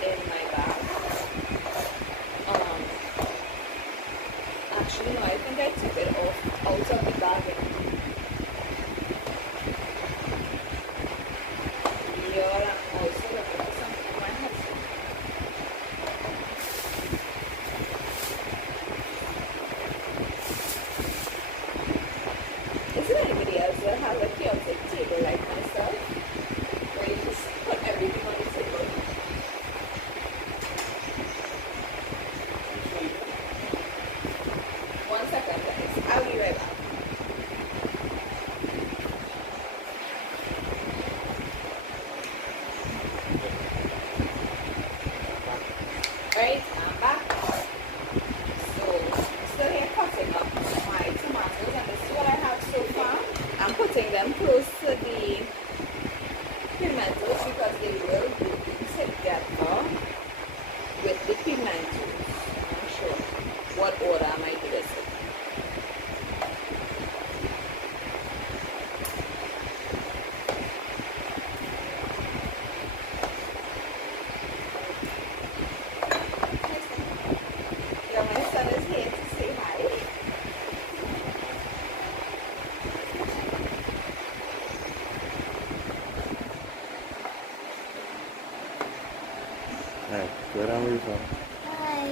In my bag. Actually, no, I think I took it out of the bag. Here, I'm also looking for something for my husband. Is there anybody else that has a chaotic table like myself? Where you just put everything on the table? One second, guys. I'll be right back. Right, I'm back. So, still here cutting up my tomatoes, and this is what I have so far. I'm putting them close to the pimentos because they will be together with the pimentos. I'm not sure what order I might do this in. Yeah, my son is here to say hi. Alright, go down where you're from. Hi.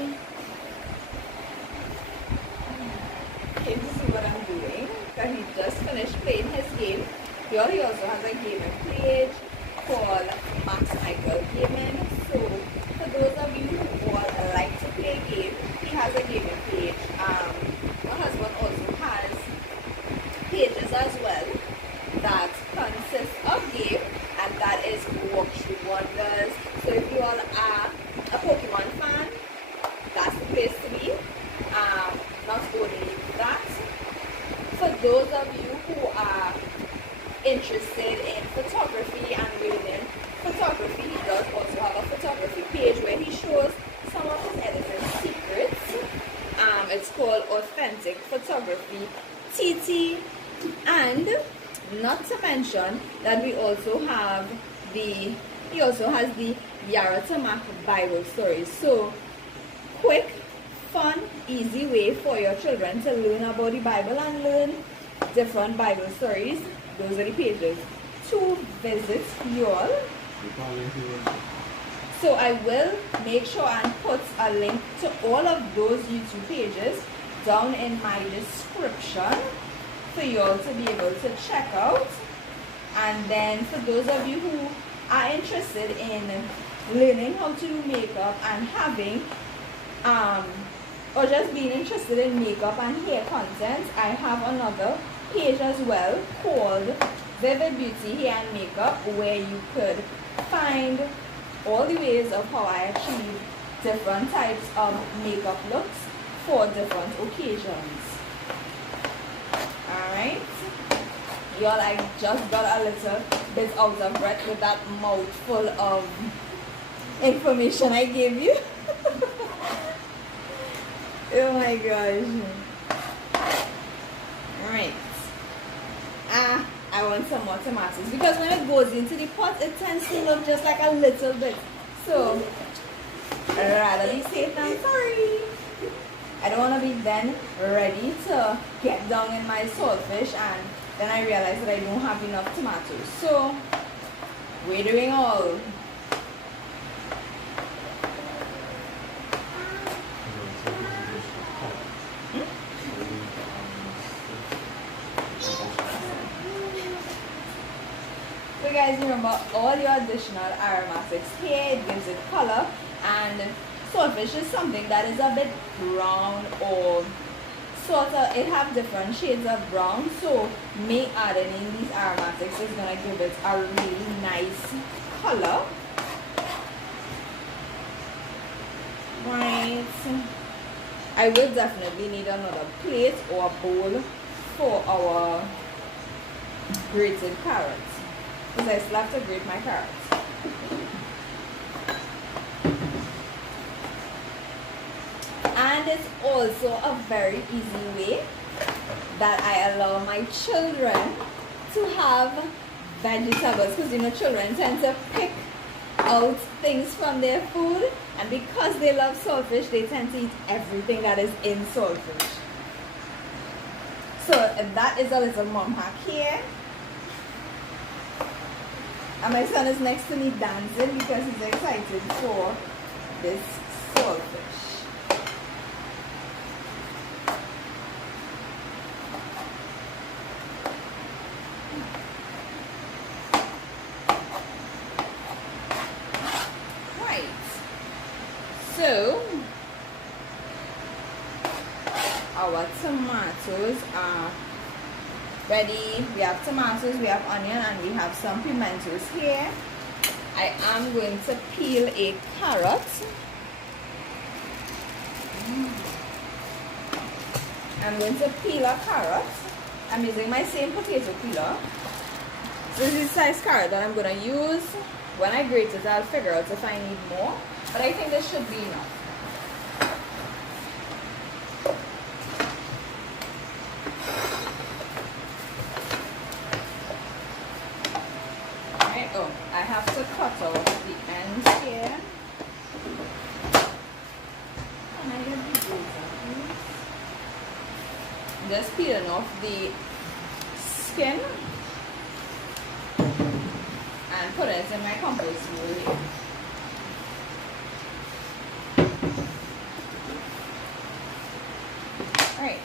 Okay, this is what I'm doing. Because he just finished playing his game. He also has a gaming page called Max Michael Gaming. So, for those of you who would like to play a game, he has a gaming page. My husband also has pages as well that consist of game, and that is Walkthrough Wonders. So if you all are a Pokemon fan, that's the place to be. Not only that, for those of you who are interested in photography and learning photography, he does also have a photography page where he shows some of his editing secrets. It's called Authentic Photography TT, and not to mention that he also has the Yara Tamak Bible stories. So quick, fun, easy way for your children to learn about the Bible and learn different Bible stories. Those are the pages to visit you all. So I will make sure and put a link to all of those YouTube pages down in my description for you all to be able to check out. And then for those of you who are interested in learning how to do makeup and having or just being interested in makeup and hair content, I have another page as well called Vivid Beauty Hair and Makeup, where you could find all the ways of how I achieve different types of makeup looks for different occasions. Alright, y'all, I just got a little bit out of breath with that mouthful of information I gave you. Oh my gosh. Alright. I want some more tomatoes because when it goes into the pot, it tends to look just like a little bit. So, I'd rather be safe than sorry. I don't want to be then ready to get down in my saltfish and then I realize that I don't have enough tomatoes. So, we're doing all. So guys, remember all your additional aromatics here, it gives it color, and saltfish is something that is a bit brown or sort of, it have different shades of brown, so me adding in these aromatics is going to give it a really nice color. Right, I will definitely need another plate or a bowl for our grated carrots, because I still have to grate my carrots. And it's also a very easy way that I allow my children to have vegetables, because you know children tend to pick out things from their food, and because they love saltfish, they tend to eat everything that is in saltfish. So that is a little mom hack here. And my son is next to me dancing because he's excited for this saltfish. So our tomatoes are ready. We have tomatoes, we have onion, and we have some pimentos here. I am going to peel a carrot. I'm going to peel a carrot. I'm using my same potato peeler. This is the size carrot that I'm going to use. When I grate it, I'll figure out if I need more. But I think this should be enough. Alright, oh, I have to cut off the ends here. Can I get the razor, please? Just peeling off the skin and put it in my compost bowl here. Alright,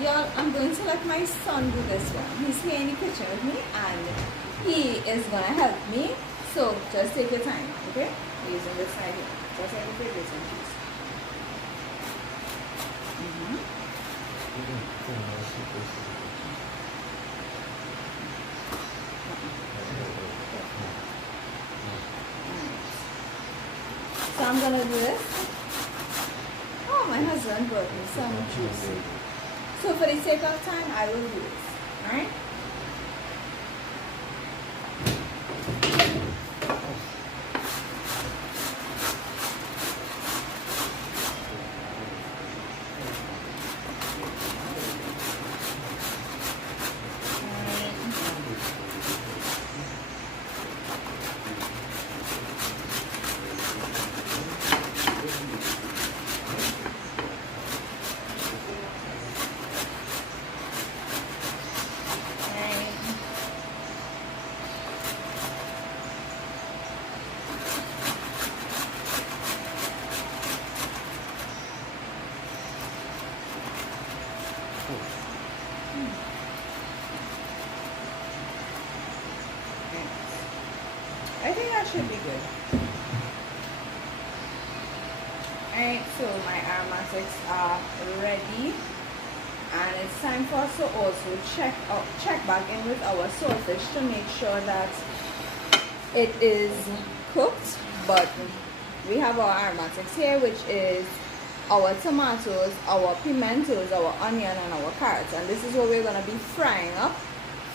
y'all, I'm going to let my son do this one. He's here in the kitchen with me and he is going to help me. So just take your time, okay? Using this side here. Just like the previous one, please. So I'm going to do this. Oh, my husband brought me some juice. So for the sake of time, I will do this. Alright? I think that should be good. Alright, so my aromatics are ready. And it's time for us to also check back in with our saltfish to make sure that it is cooked. But we have our aromatics here, which is our tomatoes, our pimentos, our onion, and our carrots. And this is what we're going to be frying up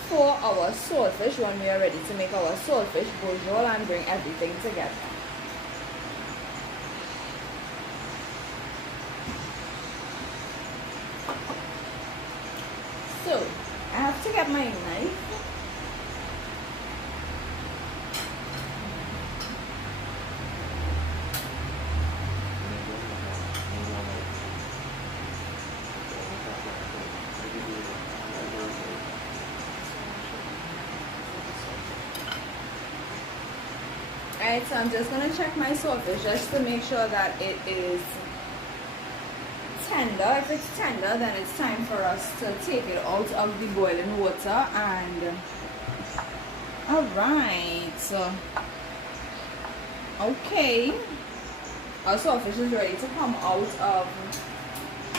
for our saltfish when we are ready to make our saltfish bourgeois and bring everything together. So I have to get my knife. Alright, so I'm just going to check my saltfish just to make sure that it is tender. If it's tender, then it's time for us to take it out of the boiling water. And alright, so okay, our saltfish is ready to come out of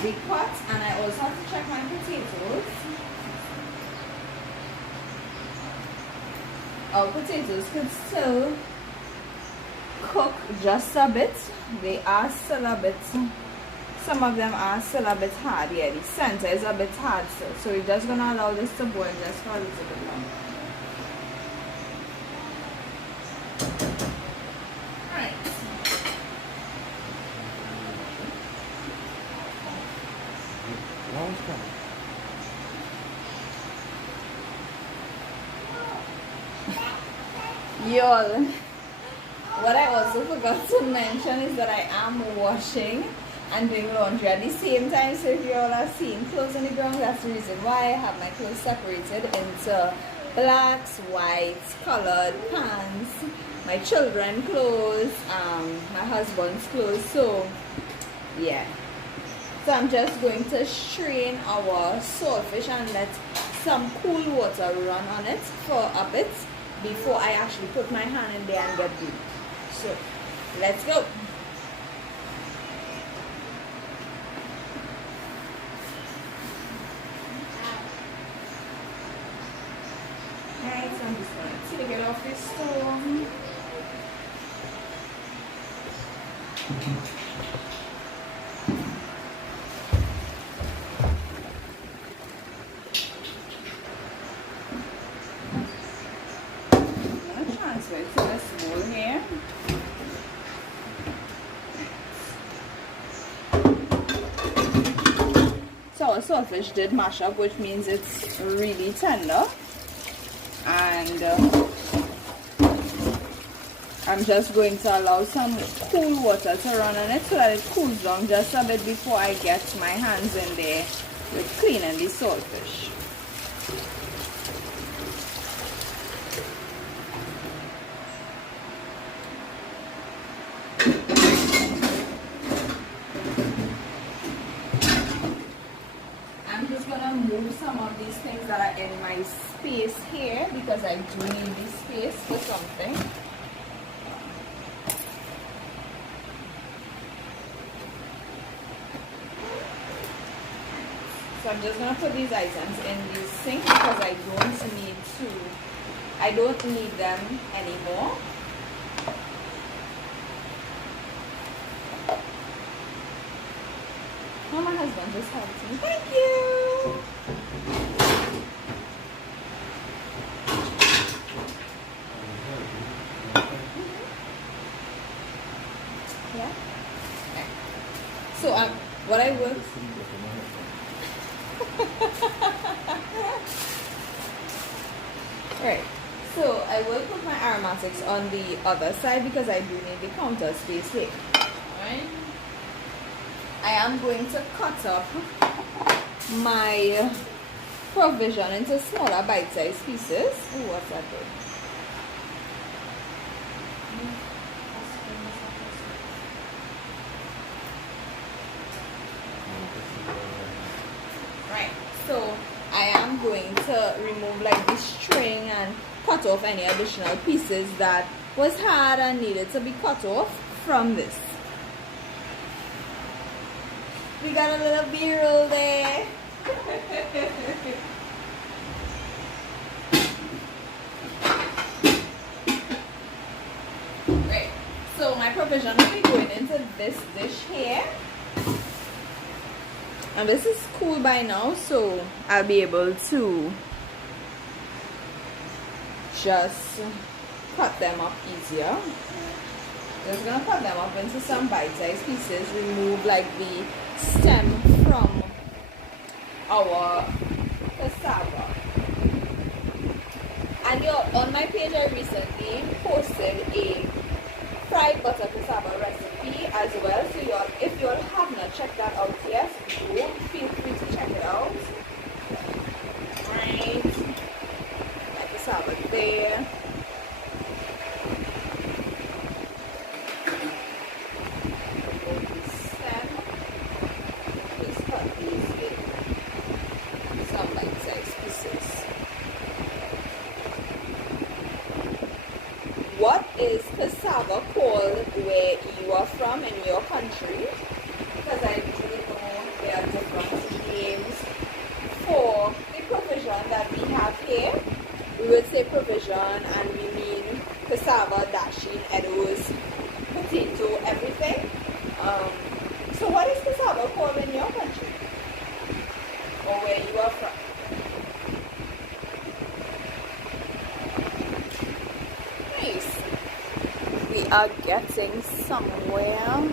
the pot. And I also have to check my potatoes. Our potatoes could still cook just a bit. They are still a bit, some of them are still a bit hard. Yeah, the center is a bit hard still, so we're just gonna allow this to boil just for a little bit longer. Alright, Y'all, what I also forgot to mention is that I am washing and doing laundry at the same time. So if you all are seeing clothes on the ground, that's the reason why I have my clothes separated into blacks, whites, colored pants, my children's clothes, my husband's clothes. So yeah, so I'm just going to strain our saltfish and let some cool water run on it for a bit before I actually put my hand in there and get deep. So let's go. Alright, so I'm just going to take it off this stone. I'm going to transfer it to this bowl here. So our saltfish did mash up, which means it's really tender. And I'm just going to allow some cool water to run on it so that it cools down just a bit before I get my hands in there with cleaning the saltfish. I'm just going to move some of these things that are in my space here because I do need this space for something. So I'm just going to put these items in the sink because I don't need them anymore. Oh, my husband just helped me. Thank you! Yeah? Okay. So what I will... Alright, so I will put my aromatics on the other side because I do need the counter space here. Alright? I am going to cut up my provision into smaller bite-sized pieces. Oh, what's that doing? Right, so I am going to remove like the string and cut off any additional pieces that was hard and needed to be cut off from this. We got a little B-roll there. Right, so my provision will be going into this dish here. And this is cool by now, so I'll be able to just cut them up easier. Just gonna cut them up into some bite-sized pieces, remove like the stem from our cassava. And on my page I recently posted a fried butter cassava recipe as well, so if you all have not checked that out yet, do feel free to check it out. Right, my cassava there. What is cassava called where you are from in your country? Because I usually know there are different names for the provision that we have here. We would say provision and we mean cassava, dashi, eddos, potato, everything. So what is cassava called in your country? Or where you are from? We are getting somewhere.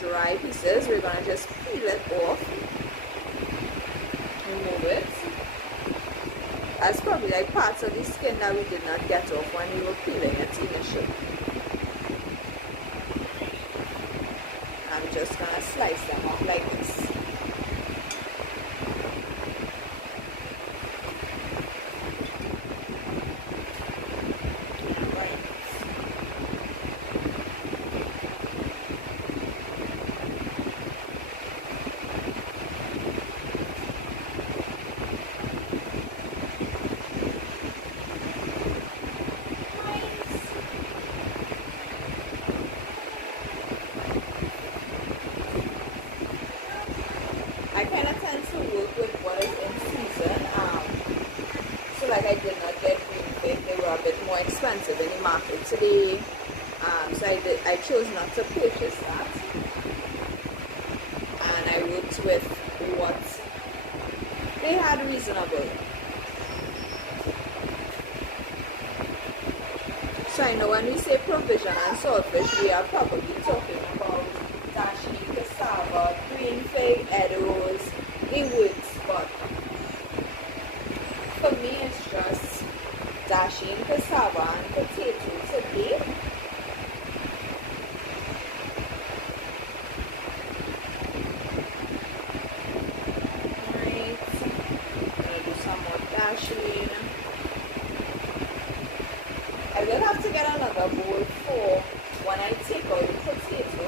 dry pieces, we're gonna just peel it off, remove it. That's probably like parts of the skin that we did not get off when we were peeling it initially. I'm just gonna slice them up like this. I kind of tend to work with what is in season. So like I did not get green fish, they were a bit more expensive in the market today. So I chose not to purchase that. And I worked with what they had reasonable. So I know when we say provision and saltfish, we are probably talking about dashi, cassava, green fig, eddos, it works, but for me it's just dashi and cassava and potato today. Alright, I'm gonna do some more dashi. I will have to get another bowl for when I take out the potato,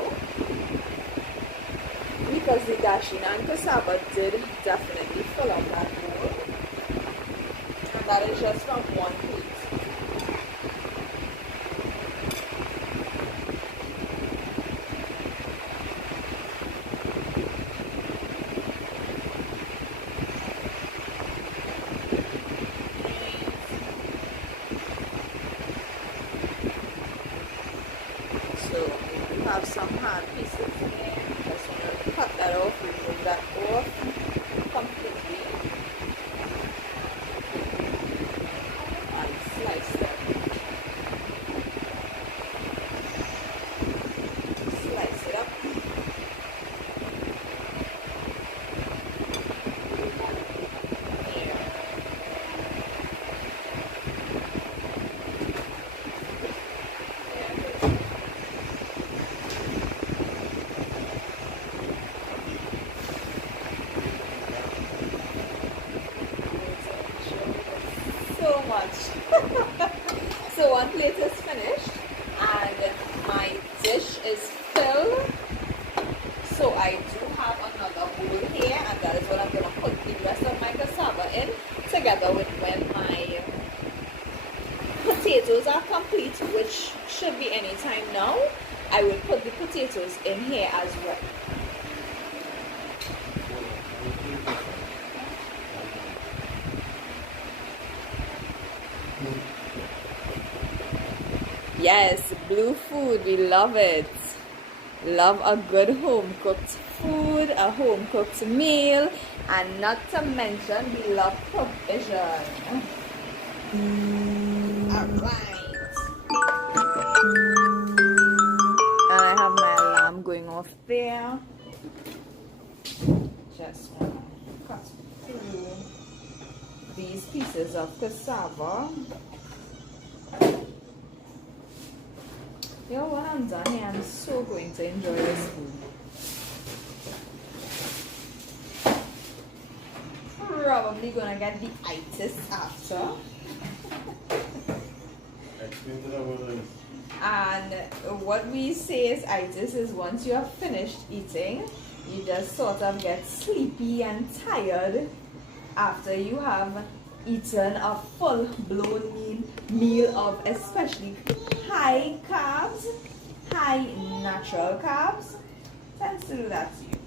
because the dashi and cassava did definitely fill up that bowl, and that is just from one plate. So we have some hard pieces here. Just want to cut that off, remove that off completely, and slice them. Slice it up. Here. So much. So one plate is finished and my dish is filled. So I do have another bowl here, and that is what I'm going to put the rest of my cassava in, together with when my potatoes are complete, which should be any time now. I will put the potatoes in here as well. Yes, blue food, we love it. Love a good home cooked food, a home cooked meal, and not to mention we love provision. Alright. And I have my alarm going off there. Just want to cut through these pieces of cassava. Yo, when I'm done here, I'm so going to enjoy this food. Probably gonna get the itis after. And what we say is itis is once you have finished eating, you just sort of get sleepy and tired after you have eaten a full-blown meal of especially high carbs, high natural carbs. Tends to do that to you.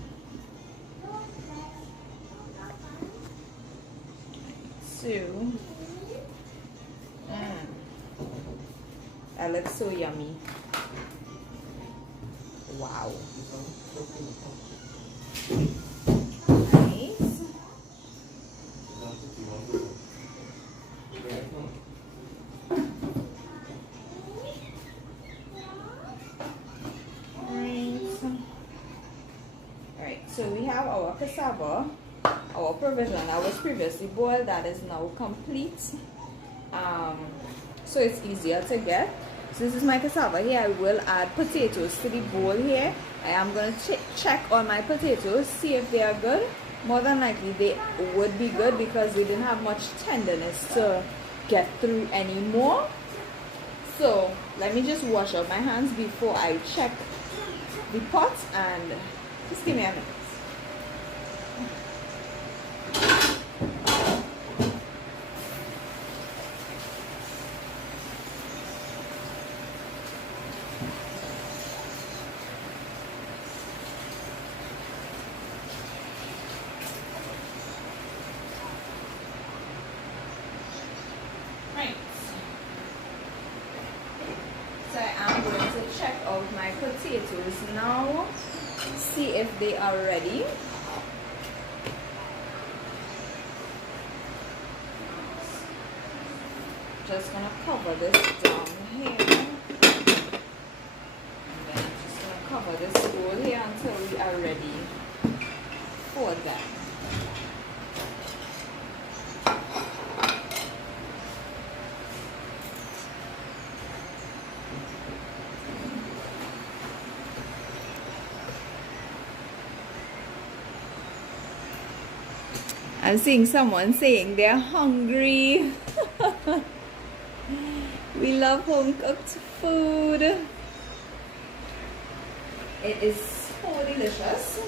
So, that looks so yummy. Wow. Nice. So we have our cassava, our provision that was previously boiled, that is now complete. So it's easier to get. So this is my cassava here. I will add potatoes to the bowl here. I am going to check on my potatoes, see if they are good. More than likely they would be good because they didn't have much tenderness to get through anymore. So let me just wash out my hands before I check the pot, and just give me a minute. Right. So I am going to check out my potatoes now, see if they are ready. Just gonna cover this down here, and then I'm just gonna cover this bowl here until we are ready for that. I'm seeing someone saying they're hungry. We love home cooked food. It is so delicious.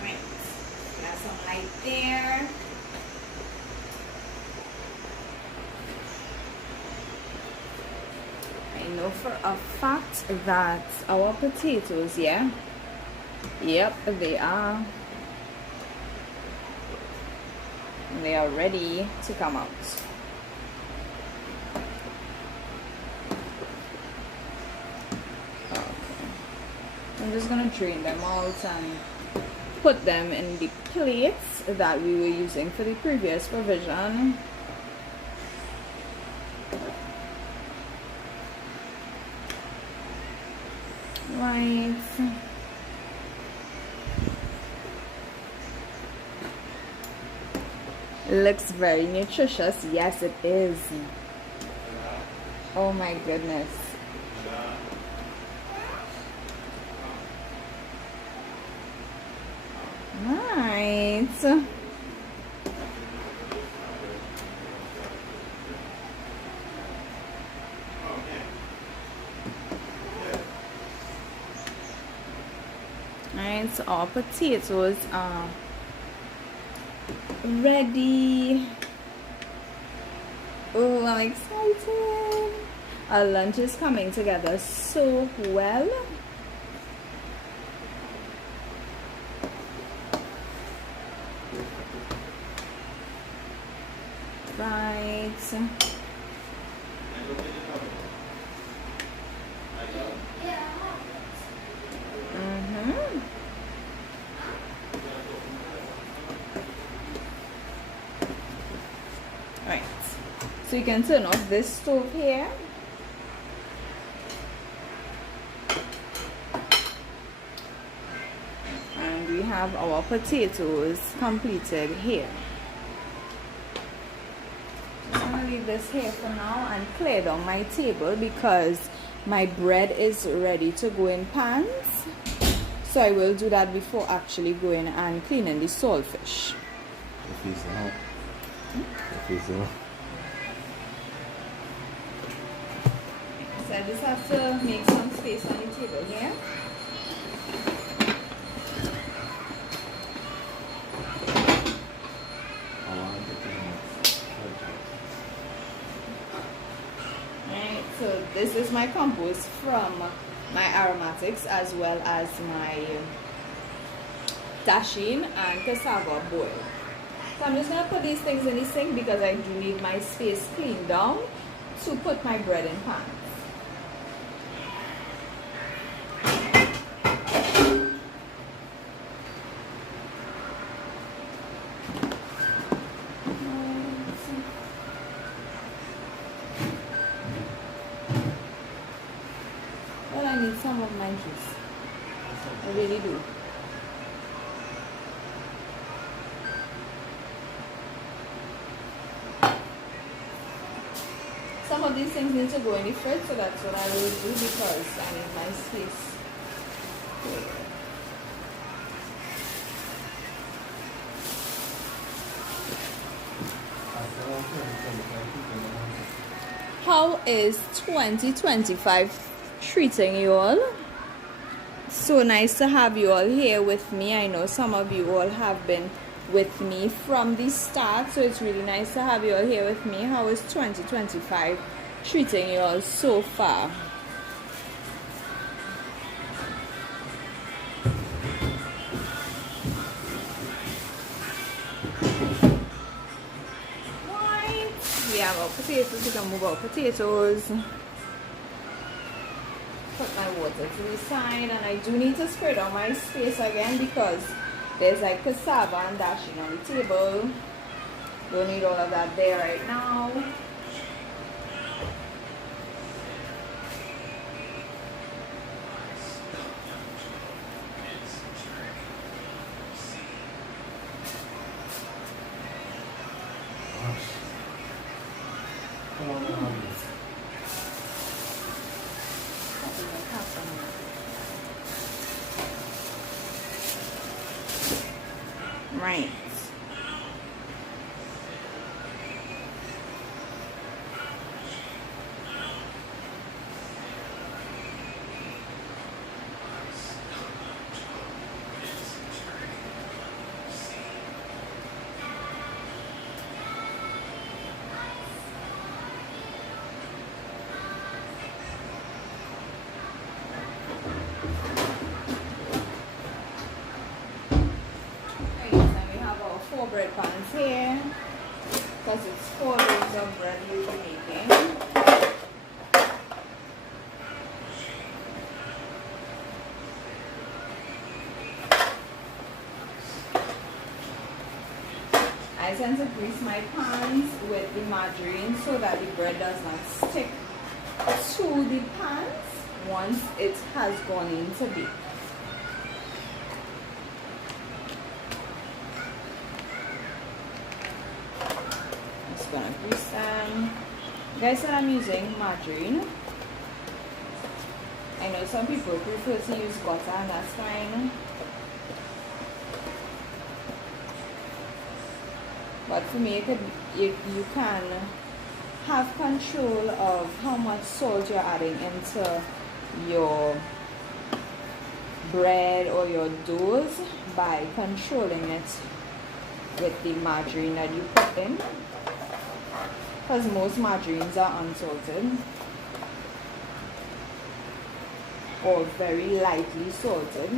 Right, got some light there. I know for a fact that our potatoes, yeah, yep, they are ready to come out. I'm just gonna drain them out and put them in the plates that we were using for the previous provision. Right. Looks very nutritious. Yes, it is. Oh my goodness. Right. Alright, so our potatoes are ready. Oh, I'm excited. Our lunch is coming together so well. Right. Right. So you can turn off this stove here. And we have our potatoes completed here. Leave this here for now and clear down my table because my bread is ready to go in pans. So I will do that before actually going and cleaning the saltfish. So I just have to make some space on the table here. So this is my compost from my aromatics as well as my dasheen and cassava boil. So I'm just going to put these things in the sink because I do need my space cleaned down to put my bread in pans. Well, I need some of my juice. I really do. Some of these things need to go in the fridge, so that's what I will do because I need my space. How is 2025 treating you all? So nice to have you all here with me. I know some of you all have been with me from the start, so it's really nice to have you all here with me. How is 2025 treating you all so far? We have our potatoes. We can move our potatoes. Put my water to the side, and I do need to spread out my space again because there's like cassava and dashing on the table. Don't need all of that there right now. Right. Four bread pans here because it's 4 loaves of bread we'll be making. I tend to grease my pans with the margarine so that the bread does not stick to the pans once it has gone into bake. Gonna grease them. Guys, said I'm using margarine. I know some people prefer to use butter, and that's fine. But for me, you can have control of how much salt you're adding into your bread or your doughs by controlling it with the margarine that you put in. Because most margarines are unsalted or very lightly salted.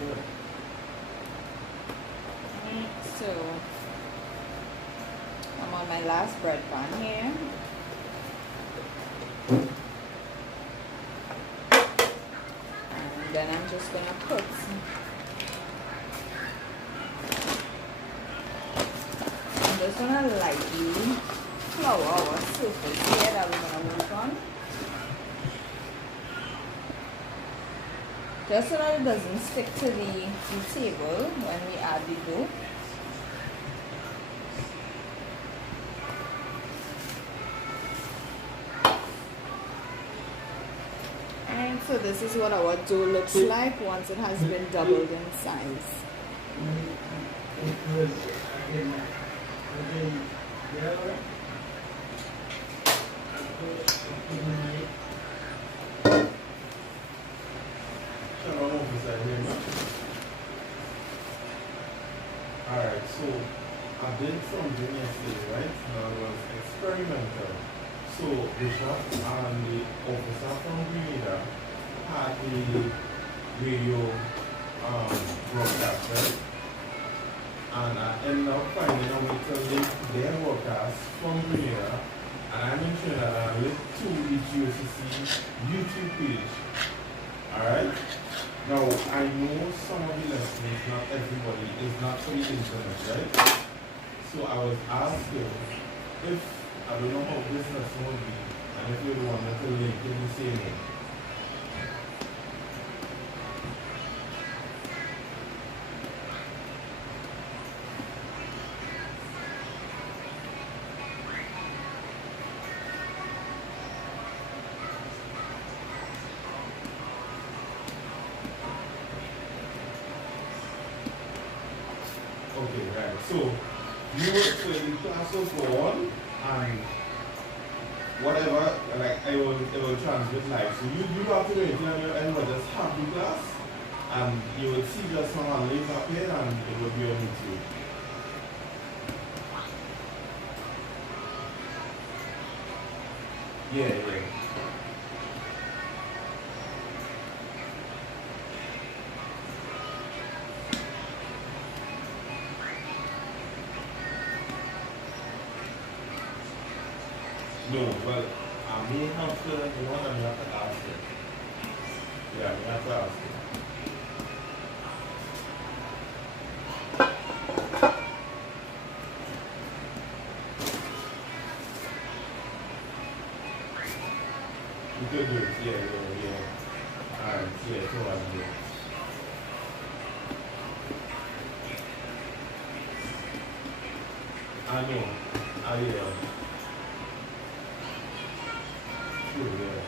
Good. So I'm on my last bread pan here. And then I'm just gonna put I'm just just gonna lightly flour our surface here that we're gonna work on. Just so that it doesn't stick to the table when we add the dough. And so this is what our dough looks like once it has been doubled in size. Alright, so I did something yesterday, right? Now it was experimental. So the chef and the officer from Grenada had the radio broadcast, right? And I ended up finding a way to link their broadcast from Grenada, and I'm in Trinidad and link to the GOCC YouTube page. Alright? Now, I know some of the listeners, not everybody, is not for the internet, right? So I was asking if, I don't know how this lesson will be, and if you wanted to link in the same way. Okay, right. So you so the class will go on and whatever, like it will transmit live. So you have to wait until your end will just have the class and you will see just someone link up here and it will be on YouTube. Yeah. No, well, I may have to, you know, I may have to ask it. Yeah, I may have to ask it. You could do it, yeah. Alright, yeah, so I do it. I know, yeah. True, yeah.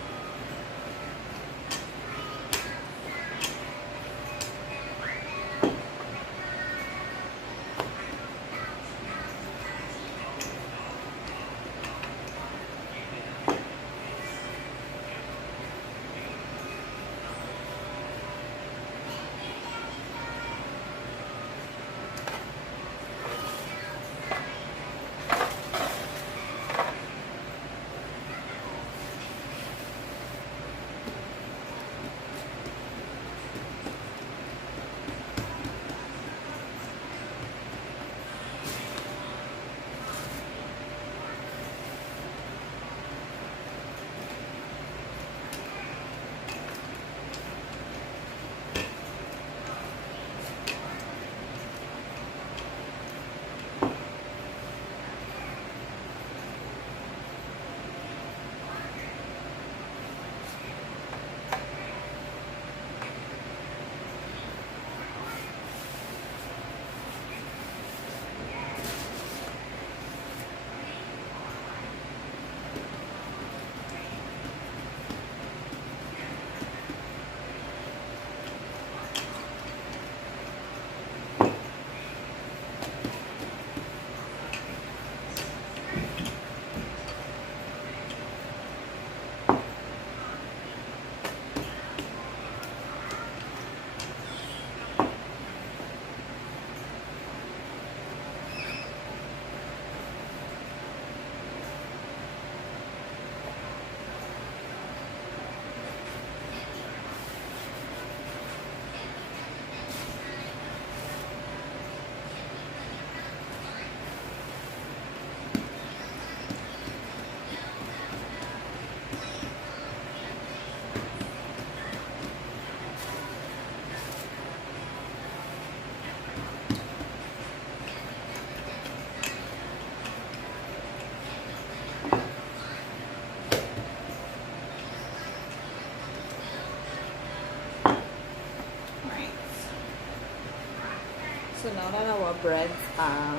So now that our bread are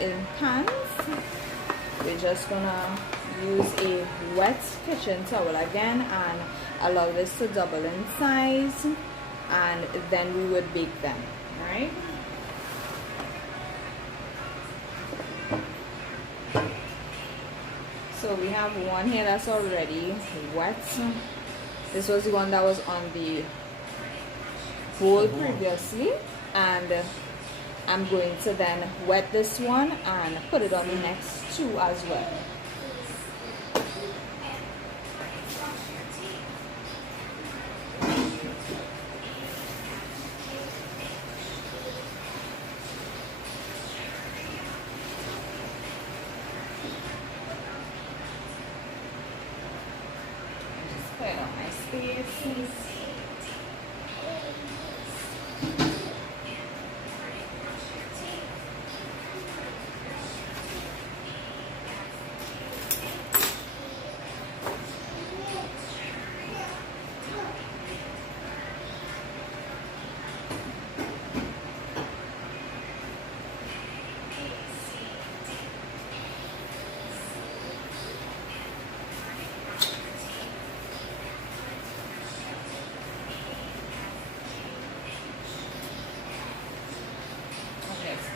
in pans, we're just gonna use a wet kitchen towel again and allow this to double in size, and then we would bake them. All right. So we have one here that's already wet. This was the one that was on the bowl previously, and I'm going to then wet this one and put it on the next two as well. Just put it on my space.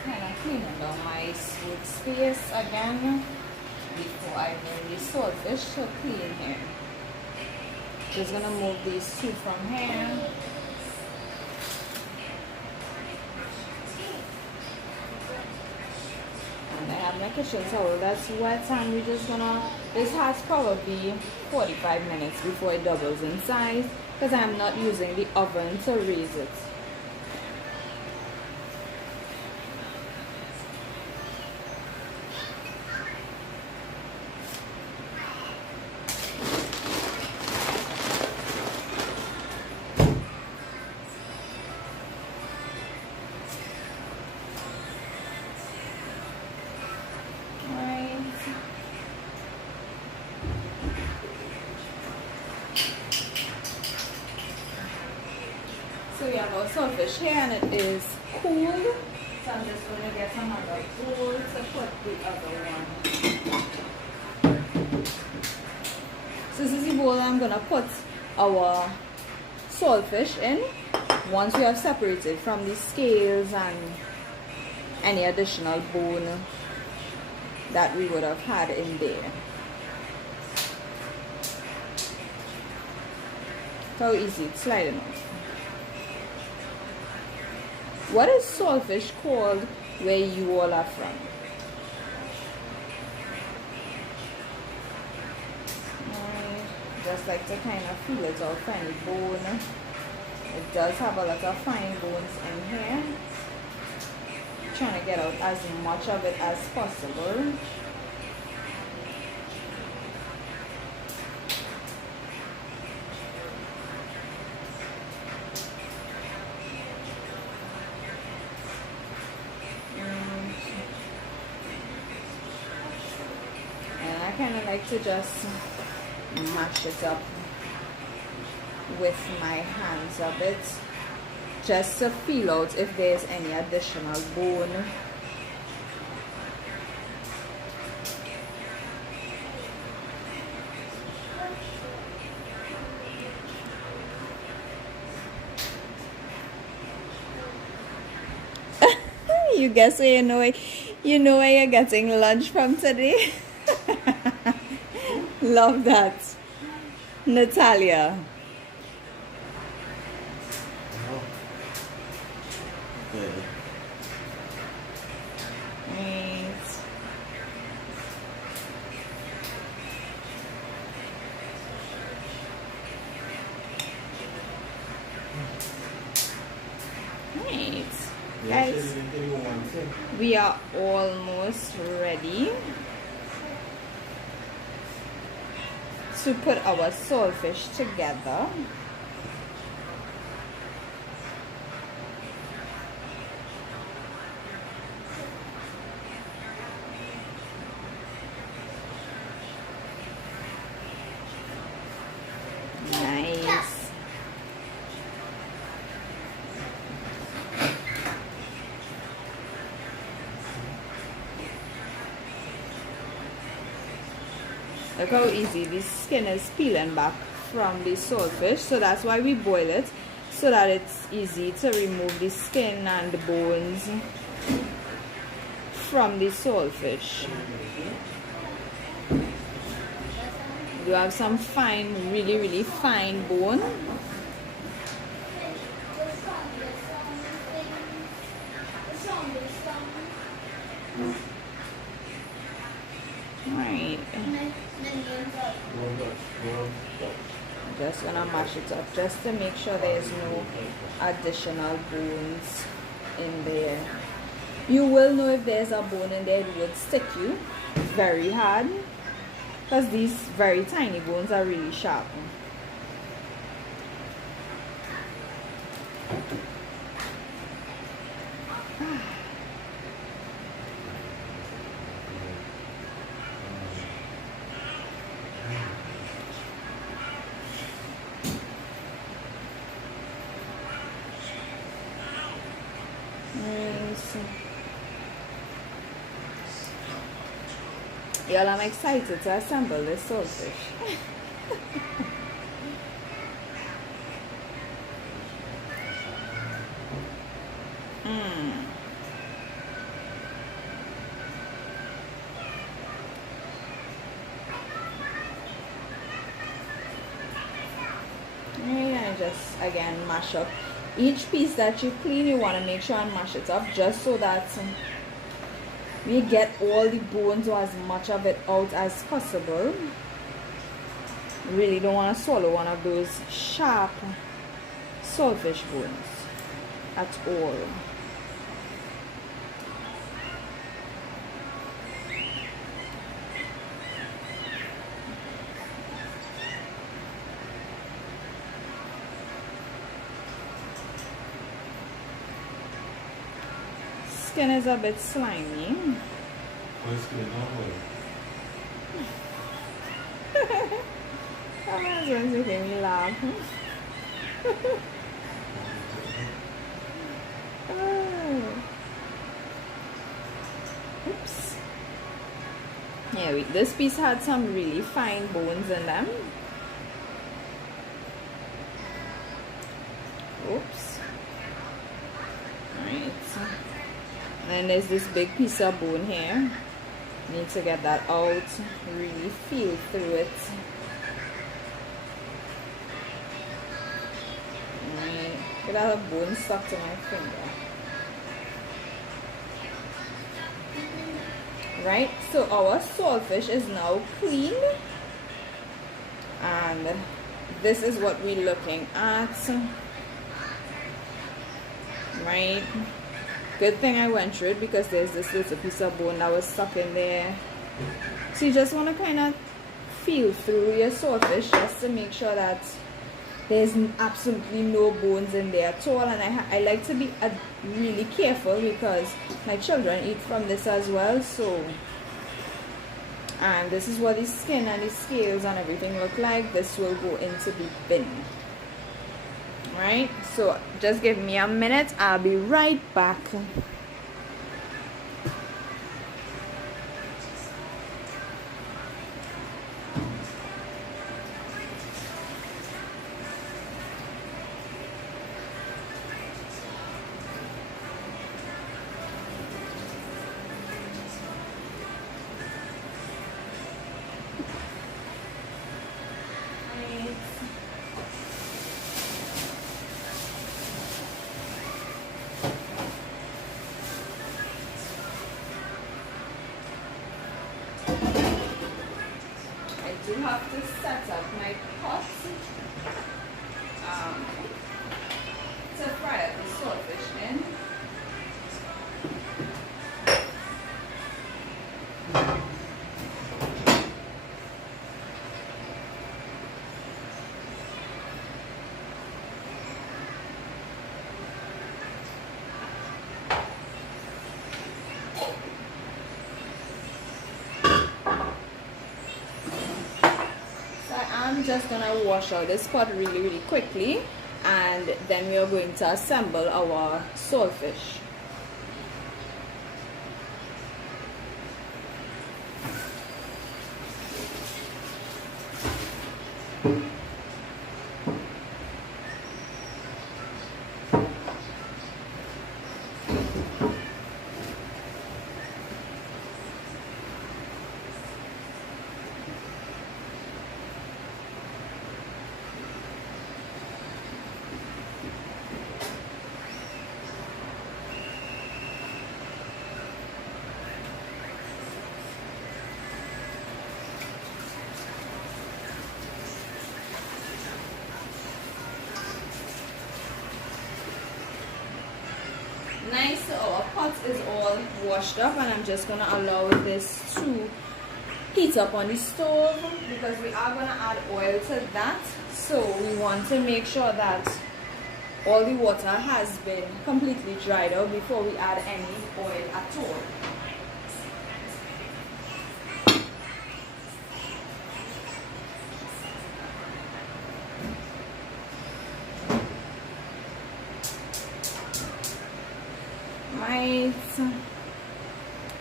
Kind of cleaning down my workspace again before I bring the saltfish to clean here. Just gonna move these two from here. And I have my kitchen towel that's wet, and we're just gonna, this has probably 45 minutes before it doubles in size, because I'm not using the oven to raise it. So we have our saltfish here, and it is cooled. So I'm just going to get another bowl to put the other one. So this is the bowl I'm going to put our saltfish in once we have separated from the scales and any additional bone that we would have had in there. So easy, it's sliding off. What is saltfish called where you all are from? I just like to kind of feel it out for any bone. It does have a lot of fine bones in here. Trying to get out as much of it as possible. I kind of like to just mash it up with my hands a bit, just to feel out if there's any additional bone. You guess where you know where you're getting lunch from today. Love that, Natalia. Nice. Nice. Guys, we are almost ready to put our saltfish together. Nice. Look how easy this skin is peeling back from the saltfish. So that's why we boil it, so that it's easy to remove the skin and the bones from the saltfish. You have some fine, really fine bone. Right. I'm just gonna mash it up just to make sure there's no additional bones in there. You will know if there's a bone in there, it would stick you very hard, because these very tiny bones are really sharp. Y'all, I'm excited to assemble this saltfish. And just again mash up each piece that you clean. You want to make sure and mash it up just so that we get all the bones or as much of it out as possible. Really don't want to swallow one of those sharp saltfish bones at all. Skin is a bit slimy. My husband's making me laugh. Oops. Yeah, this piece had some really fine bones in them. Oops. Alright. Then there's this big piece of bone here. Need to get that out. Really feel through it. Alright. Get out of bone stuck to my finger. Right, so our saltfish is now clean. And this is what we're looking at. Right. Good thing I went through it, because there's this little piece of bone that was stuck in there. So you just want to kind of feel through your saltfish just to make sure that there's absolutely no bones in there at all. And I like to be really careful, because my children eat from this as well. So, and this is what the skin and the scales and everything look like. This will go into the bin. Right, so just give me a minute, I'll be right back. I do have to set up my pot to fry up the saltfish in. I'm just gonna wash out this pot really quickly, and then we are going to assemble our saltfish. Nice, so our pot is all washed up, and I'm just gonna allow this to heat up on the stove because we are gonna add oil to that. So we want to make sure that all the water has been completely dried out before we add any oil at all.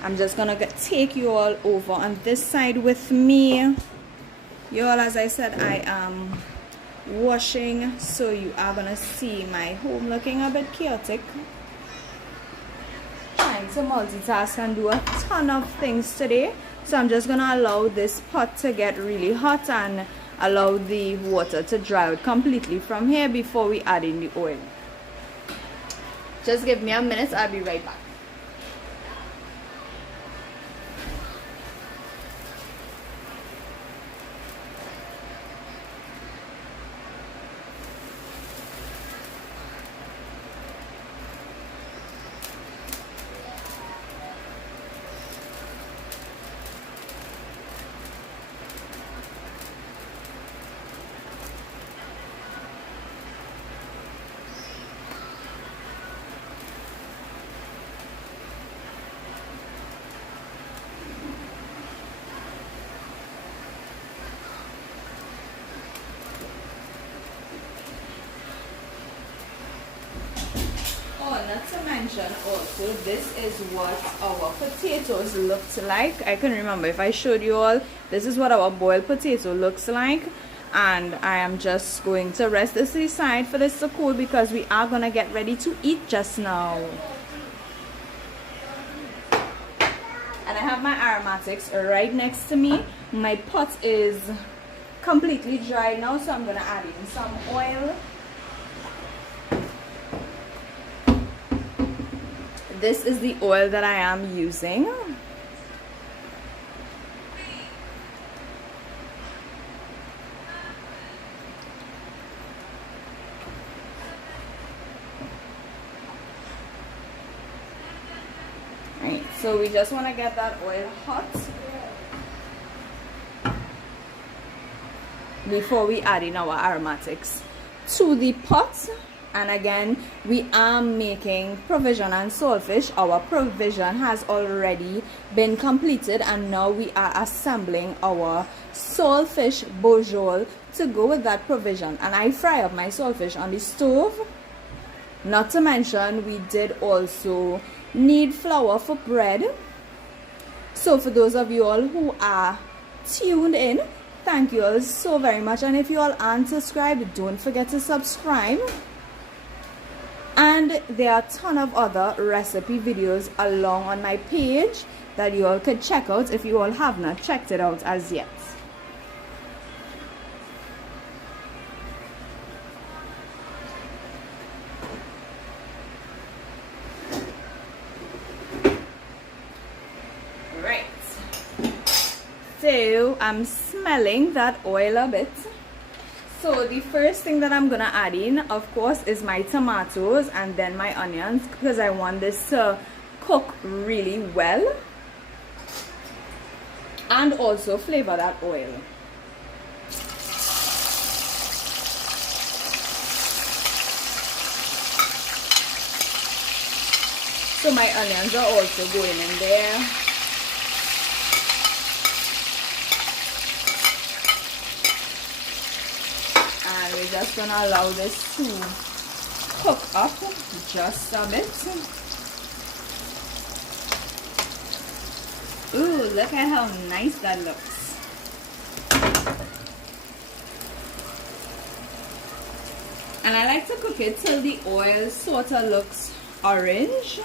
I'm just gonna take you all over on this side with me. You all, as I said, I am washing, so you are gonna see my home looking a bit chaotic. Trying to multitask and do a ton of things today, so I'm just gonna allow this pot to get really hot and allow the water to dry out completely from here before we add in the oil. Just give me a minute, I'll be right back. Not to mention also, this is what our potatoes looked like. I can remember if I showed you all, this is what our boiled potato looks like, and I am just going to rest this aside for this to cool because we are gonna get ready to eat just now. And I have my aromatics right next to me. My pot is completely dry now, so I'm gonna add in some oil. This is the oil that I am using. Right, so we just want to get that oil hot before we add in our aromatics to the pot. And again, we are making provision and saltfish. Our provision has already been completed, and now we are assembling our saltfish bourgeois to go with that provision. And I fry up my saltfish on the stove. Not to mention, we did also need flour for bread. So for those of you all who are tuned in, thank you all so very much. And if you all aren't subscribed, don't forget to subscribe. And there are a ton of other recipe videos along on my page that you all could check out if you all have not checked it out as yet. Right. So I'm smelling that oil a bit. So the first thing that I'm gonna add in, of course, is my tomatoes and then my onions, because I want this to cook really well and also flavor that oil. So my onions are also going in there. And we're just gonna allow this to cook up just a bit. Ooh, look at how nice that looks. And I like to cook it till the oil sort of looks orange.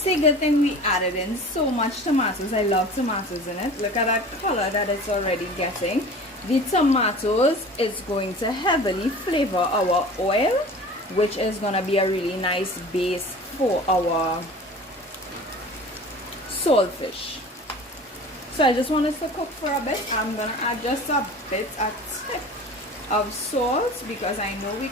See, good thing we added in so much tomatoes. I love tomatoes in it. Look at that color that it's already getting. The tomatoes is going to heavily flavor our oil, which is going to be a really nice base for our saltfish. So I just want us to cook for a bit. I'm going to add just a tip of salt because I know we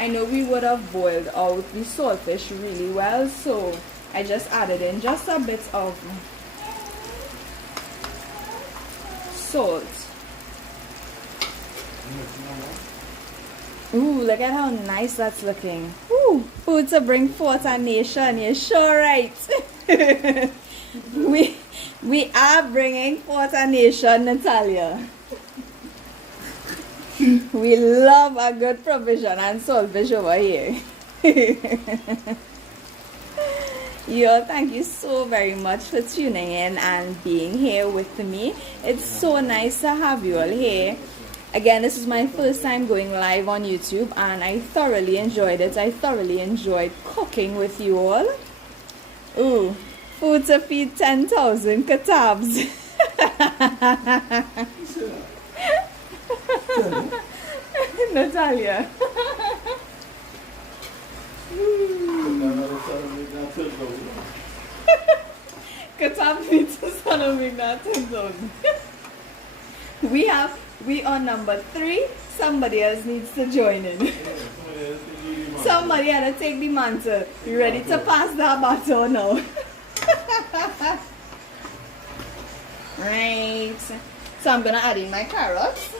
I know we would have boiled out the saltfish really well, so I just added in just a bit of salt. Ooh, look at how nice that's looking. Ooh, food to bring forth a nation. You're sure right. we are bringing forth a nation, Natalia. We love a good provision and saltfish over here. Y'all, thank you so very much for tuning in and being here with me. It's so nice to have you all here. Again, this is my first time going live on YouTube and I thoroughly enjoyed it. I thoroughly enjoyed cooking with you all. Ooh, food to feed 10,000 katabs. Natalia. Katab needs to son of me not 10,000. We on number 3. Somebody else needs to join in. Somebody had to take the mantle. You ready to pass that baton now? Right. So I'm gonna add in my carrots.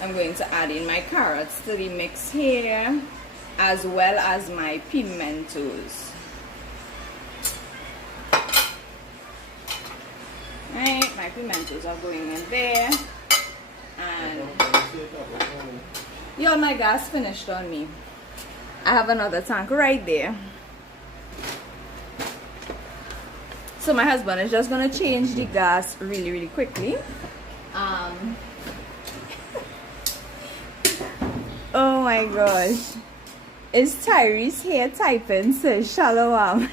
I'm going to add in my carrots to the mix here, as well as my pimentos. Right, my pimentos are going in there. And y'all, my gas finished on me. I have another tank right there. So my husband is just gonna change the gas really quickly. Oh my gosh. Is Tyrese here typing? Says Shalom.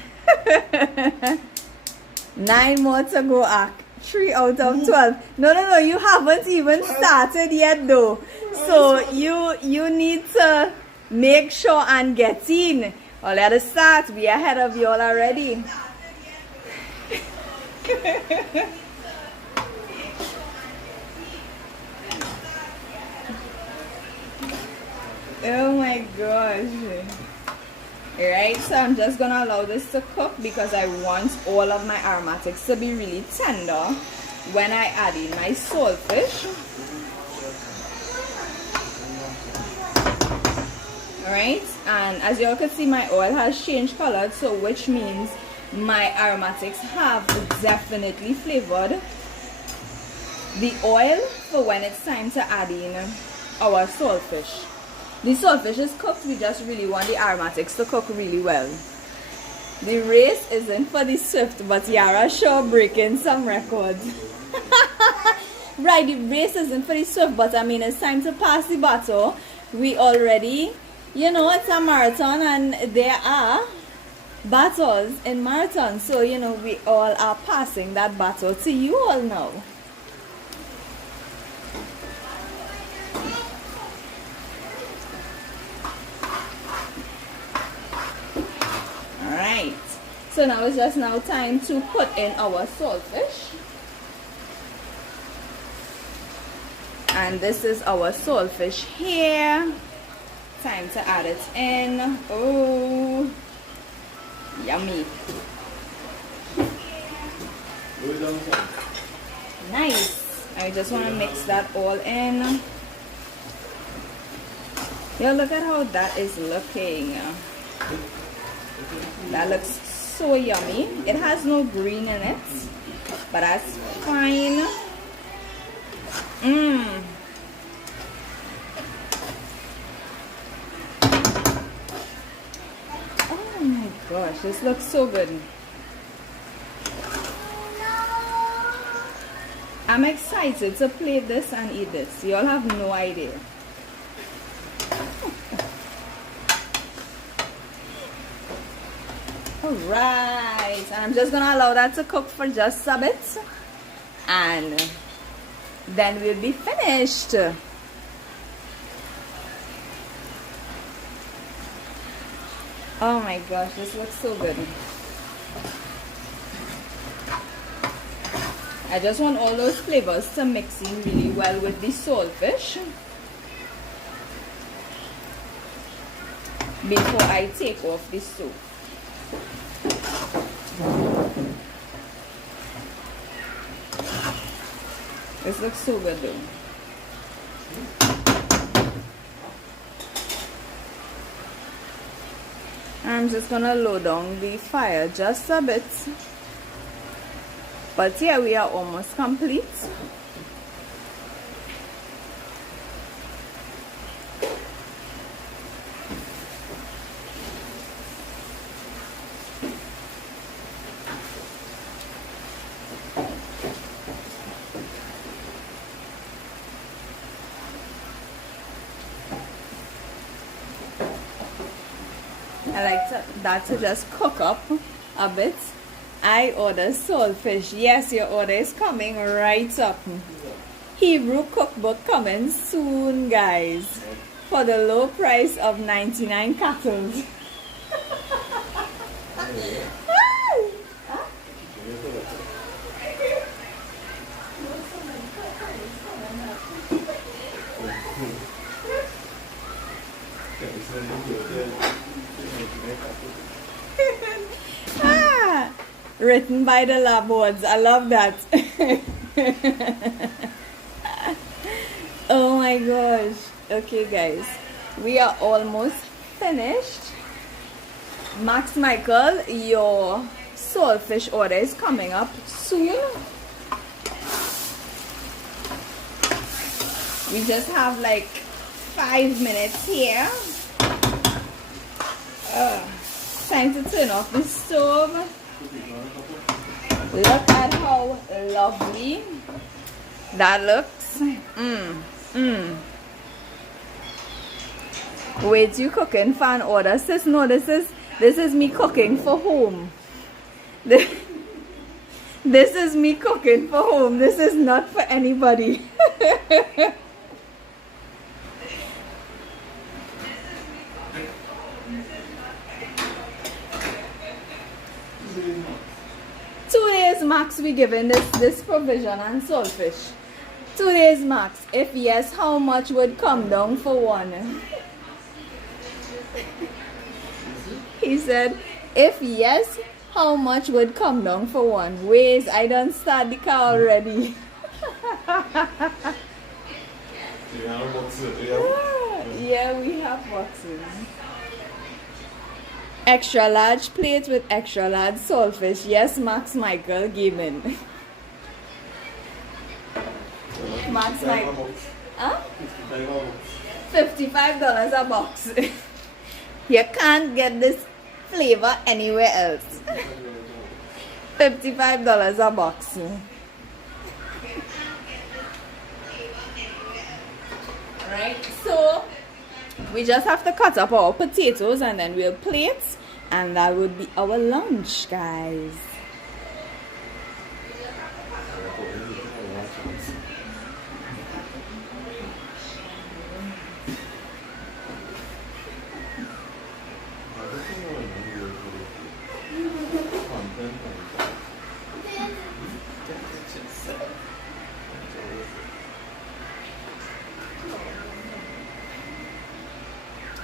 9 more to go, Act. 3 out of 12. No, you haven't even started yet though. So you need to make sure and get in. Or let us start. We are ahead of you all already. Oh my gosh. Alright, so I'm just gonna allow this to cook because I want all of my aromatics to be really tender when I add in my saltfish. Alright, and as you all can see, my oil has changed color, so which means my aromatics have definitely flavored the oil for when it's time to add in our saltfish. The saltfish is cooked, we just really want the aromatics to cook really well. The race isn't for the swift, but Yara sure breaking some records. Right, the race isn't for the swift, but I mean it's time to pass the baton. We already, you know, it's a marathon and there are battles in marathon, so you know we all are passing that battle to you all now. Alright, so now it's just now time to put in our saltfish. And this is our saltfish here. Time to add it in. Oh, yummy. Nice. I just want to mix that all in. Yeah, look at how that is looking. That looks so yummy. It has no green in it, but that's fine. Oh my gosh, this looks so good. I'm excited to plate this and eat this. Y'all have no idea. Alright, and I'm just gonna allow that to cook for just a bit, and then we'll be finished. Oh my gosh, this looks so good. I just want all those flavors to mix in really well with the saltfish before I take off the soup. This looks so good though. I'm just gonna low down the fire just a bit. But yeah, we are almost complete. I like that to just cook up a bit. I order saltfish. Yes, your order is coming right up. Hebrew cookbook coming soon, guys. For the low price of 99 cattle. Written by the lab-boards. I love that. Oh my gosh. Okay guys, we are almost finished. Max Michael, your saltfish order is coming up soon. We just have like 5 minutes here. Time to turn off the stove. Look at how lovely that looks. Wait, you cooking for an order, sis? No, this is me cooking for home. This is me cooking for home. This is not for anybody. 2 days max we given this provision and saltfish. 2 days max. If yes, how much would come down for one? He said, if yes, how much would come down for one? Wait, I done start the car already. Yeah, we have boxes. Extra large plate with extra large saltfish. Yes, Max Michael Gaming. Max Michael. Huh? $55 a box. You can't get this flavor anywhere else. $55 a box. Alright, so we just have to cut up our potatoes and then we'll plate, and that would be our lunch, guys.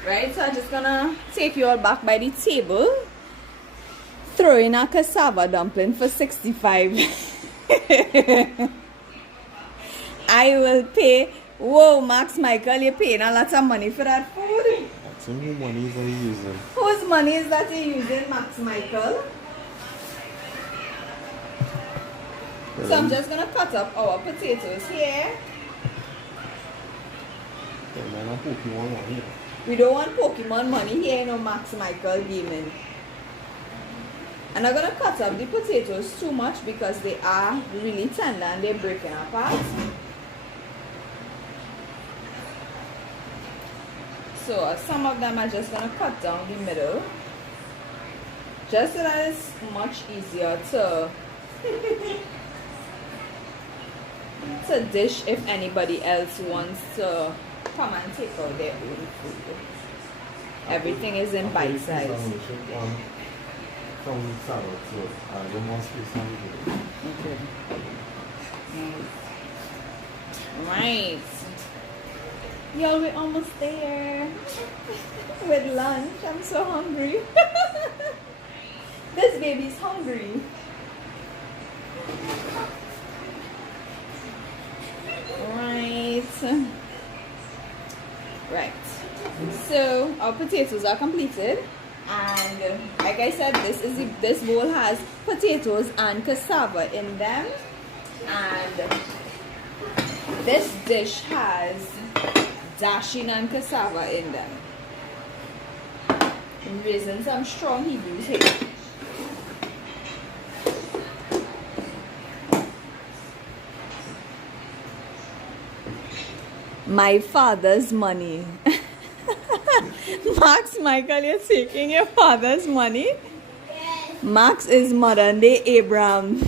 Right, so I'm just gonna take you all back by the table. Throw in a cassava dumpling for 65. I will pay. Whoa, Max Michael, you're paying a lot of money for that food. That's whose money are you using? Whose money is that you're using, Max Michael? So I'm just gonna cut up our potatoes here. We don't want Pokemon money here, no, Max Michael Gaming. I'm not gonna cut up the potatoes too much because they are really tender and they're breaking apart. So some of them I'm just gonna cut down the middle. Just so that it's much easier to dish if anybody else wants to come and take out their own food. Everything is in bite size. From salad, so the more space on the Okay. Right. Y'all, we're almost there with lunch. I'm so hungry. This baby's hungry. Right. So our potatoes are completed, and like I said, this bowl has potatoes and cassava in them, and this dish has dasheen and cassava in them. I'm raising some strong Hebrews here. My father's money. Max, Michael, you're taking your father's money? Yes. Max is modern day Abraham.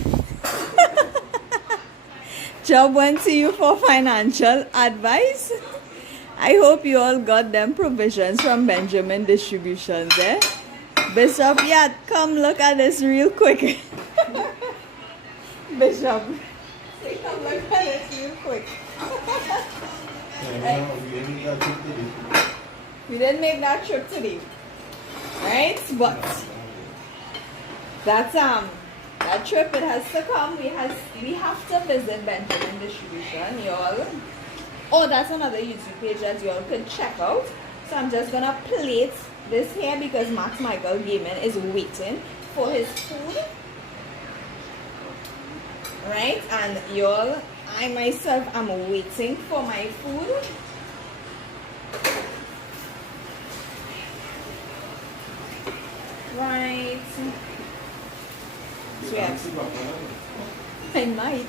Job went to you for financial advice. I hope you all got them provisions from Benjamin Distributions, eh? Bishop, yeah, come look at this real quick. Bishop, say come look at this real quick. We didn't make that trip today, right? But that's that trip, it has to come. We have to visit Benjamin Distribution, y'all. Oh, that's another YouTube page that y'all could check out. So I'm just gonna plate this here because Max Michael Gaiman is waiting for his food, right? And y'all, I myself am waiting for my food. Right. So yeah. I might.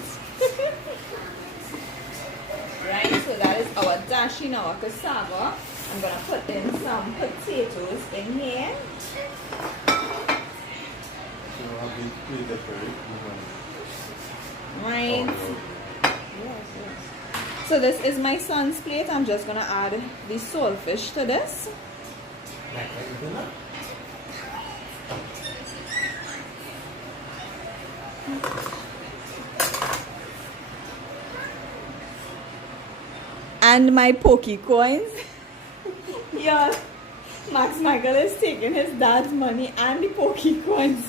Right, so that is our dasheen, our cassava. I'm gonna put in some potatoes in here. Right. So this is my son's plate. I'm just gonna add the saltfish to this. And my pokey coins. Yeah, Max Michael is taking his dad's money and the pokey coins.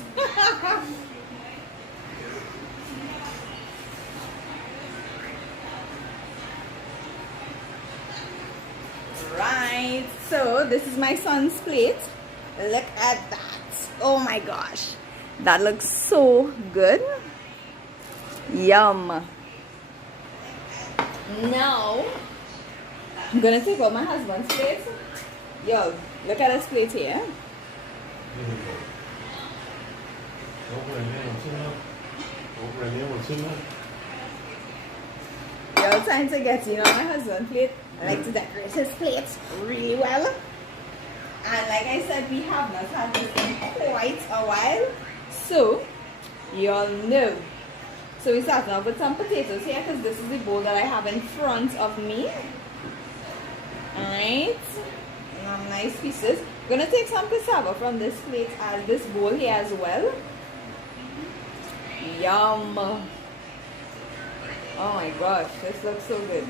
Right, so this is my son's plate. Look at that. Oh my gosh, that looks so good. Yum. Now I'm gonna take out my husband's plate. Yo, look at this plate here. Yo, time to get in on my husband's plate. I like to decorate his plate really well. And like I said, we have not had this in quite a while. So, you all know. So we start off with some potatoes here because this is the bowl that I have in front of me. Alright. Nice pieces. I'm going to take some cassava from this plate as this bowl here as well. Yum. Oh my gosh, this looks so good.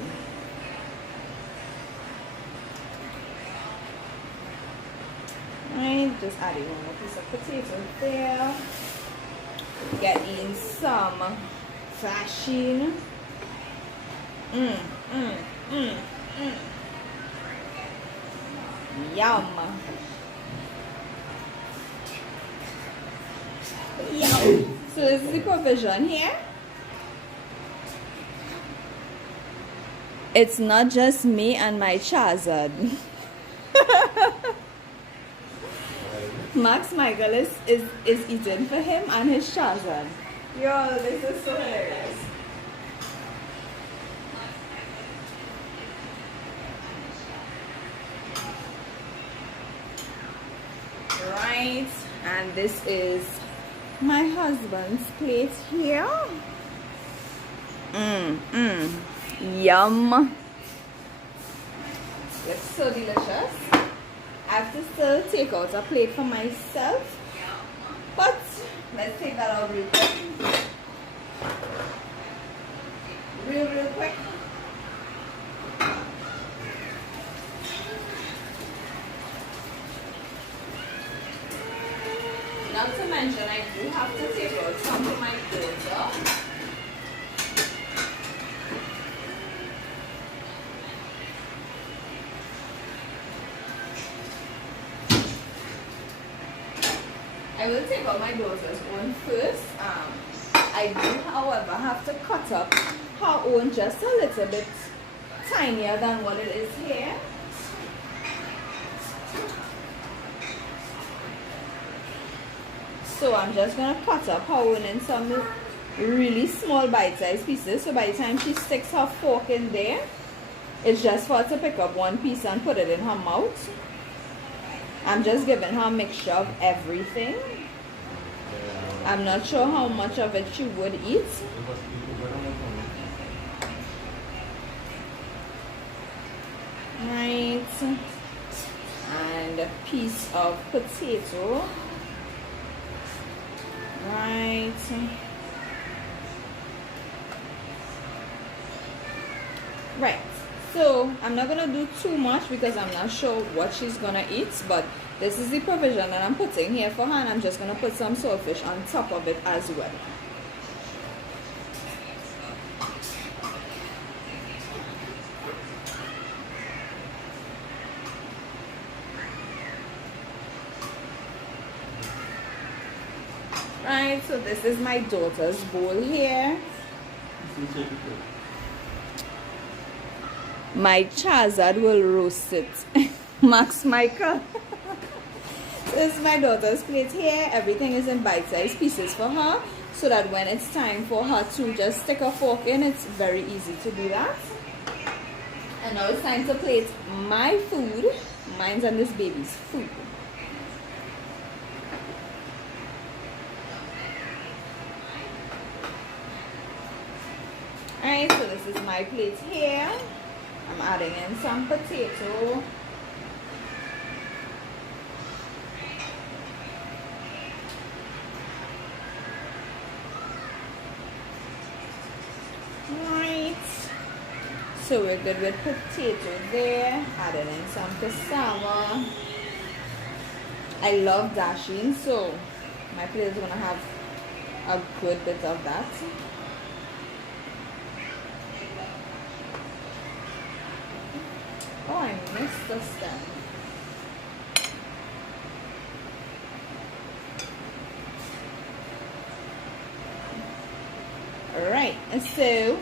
Alright, just adding one more piece of potato there. Get in some dasheen. Yum. Yum. So this is the provision here. It's not just me and my Chazad. Max Michael is eating for him and his Chazad. Yo, this is so hilarious. Right, And this is my husband's plate here. Yum. Looks so delicious. I have to still take out a plate for myself, but let's take that out real quick. Real quick. Not to mention, I do have to take out some for my daughter. I will take out my daughter's own first. I do, however, have to cut up her own just a little bit tinier than what it is here. So I'm just going to cut up her own in some really small bite-sized pieces. So by the time she sticks her fork in there, it's just for her to pick up one piece and put it in her mouth. I'm just giving her a mixture of everything. I'm not sure how much of it she would eat. Right. And a piece of potato. Right. Right. So I'm not gonna do too much because I'm not sure what she's gonna eat, but this is the provision that I'm putting here for her, and I'm just gonna put some saltfish on top of it as well. Right, so this is my daughter's bowl here. My Chazad will roast it. Max Michael. This is my daughter's plate here. Everything is in bite-sized pieces for her, so that when it's time for her to just stick a fork in, it's very easy to do that. And now it's time to plate my food. Mine's and this baby's food. Alright, so this is my plate here. I'm adding in some potato. Right. So we're good with potato there. Adding in some cassava. I love dasheen, so my plate is gonna have a good bit of that. Oh, I missed the stem. Alright, so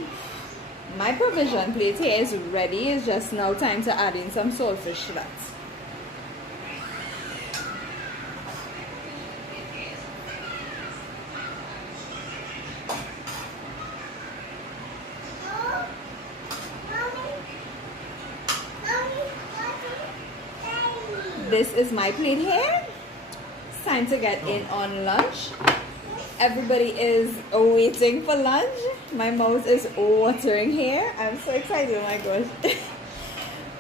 my provision plate here is ready. It's just now time to add in some saltfish to that. This is my plate here. It's time to get in on lunch. Everybody is waiting for lunch. My mouth is watering here. I'm so excited, oh my gosh.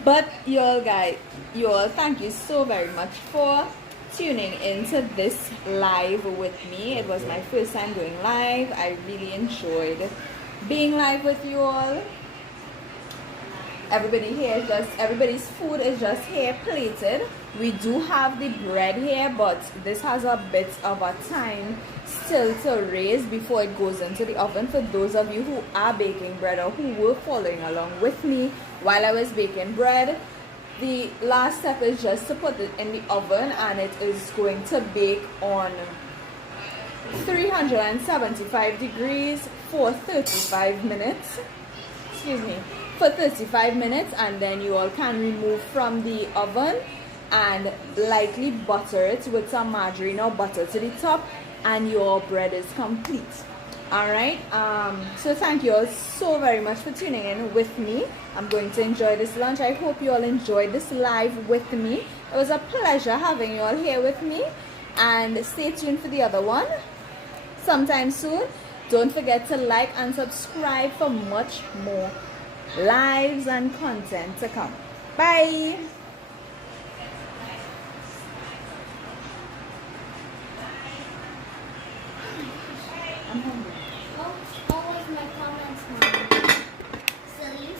But you all thank you so very much for tuning into this live with me. It was my first time going live. I really enjoyed being live with you all. Everybody's food is just here plated. We do have the bread here, but this has a bit of a time still to raise before it goes into the oven. For those of you who are baking bread or who were following along with me while I was baking bread, the last step is just to put it in the oven, and it is going to bake on 375 degrees for 35 minutes. Excuse me. For 35 minutes, and then you all can remove from the oven and lightly butter it with some margarine or butter to the top, and your bread is complete. Alright, so thank you all so very much for tuning in with me. I'm going to enjoy this lunch. I hope you all enjoyed this live with me. It was a pleasure having you all here with me, and stay tuned for the other one sometime soon. Don't forget to like and subscribe for much more lives and content to come. Bye. I'm hungry. What was my comments, Mom? So you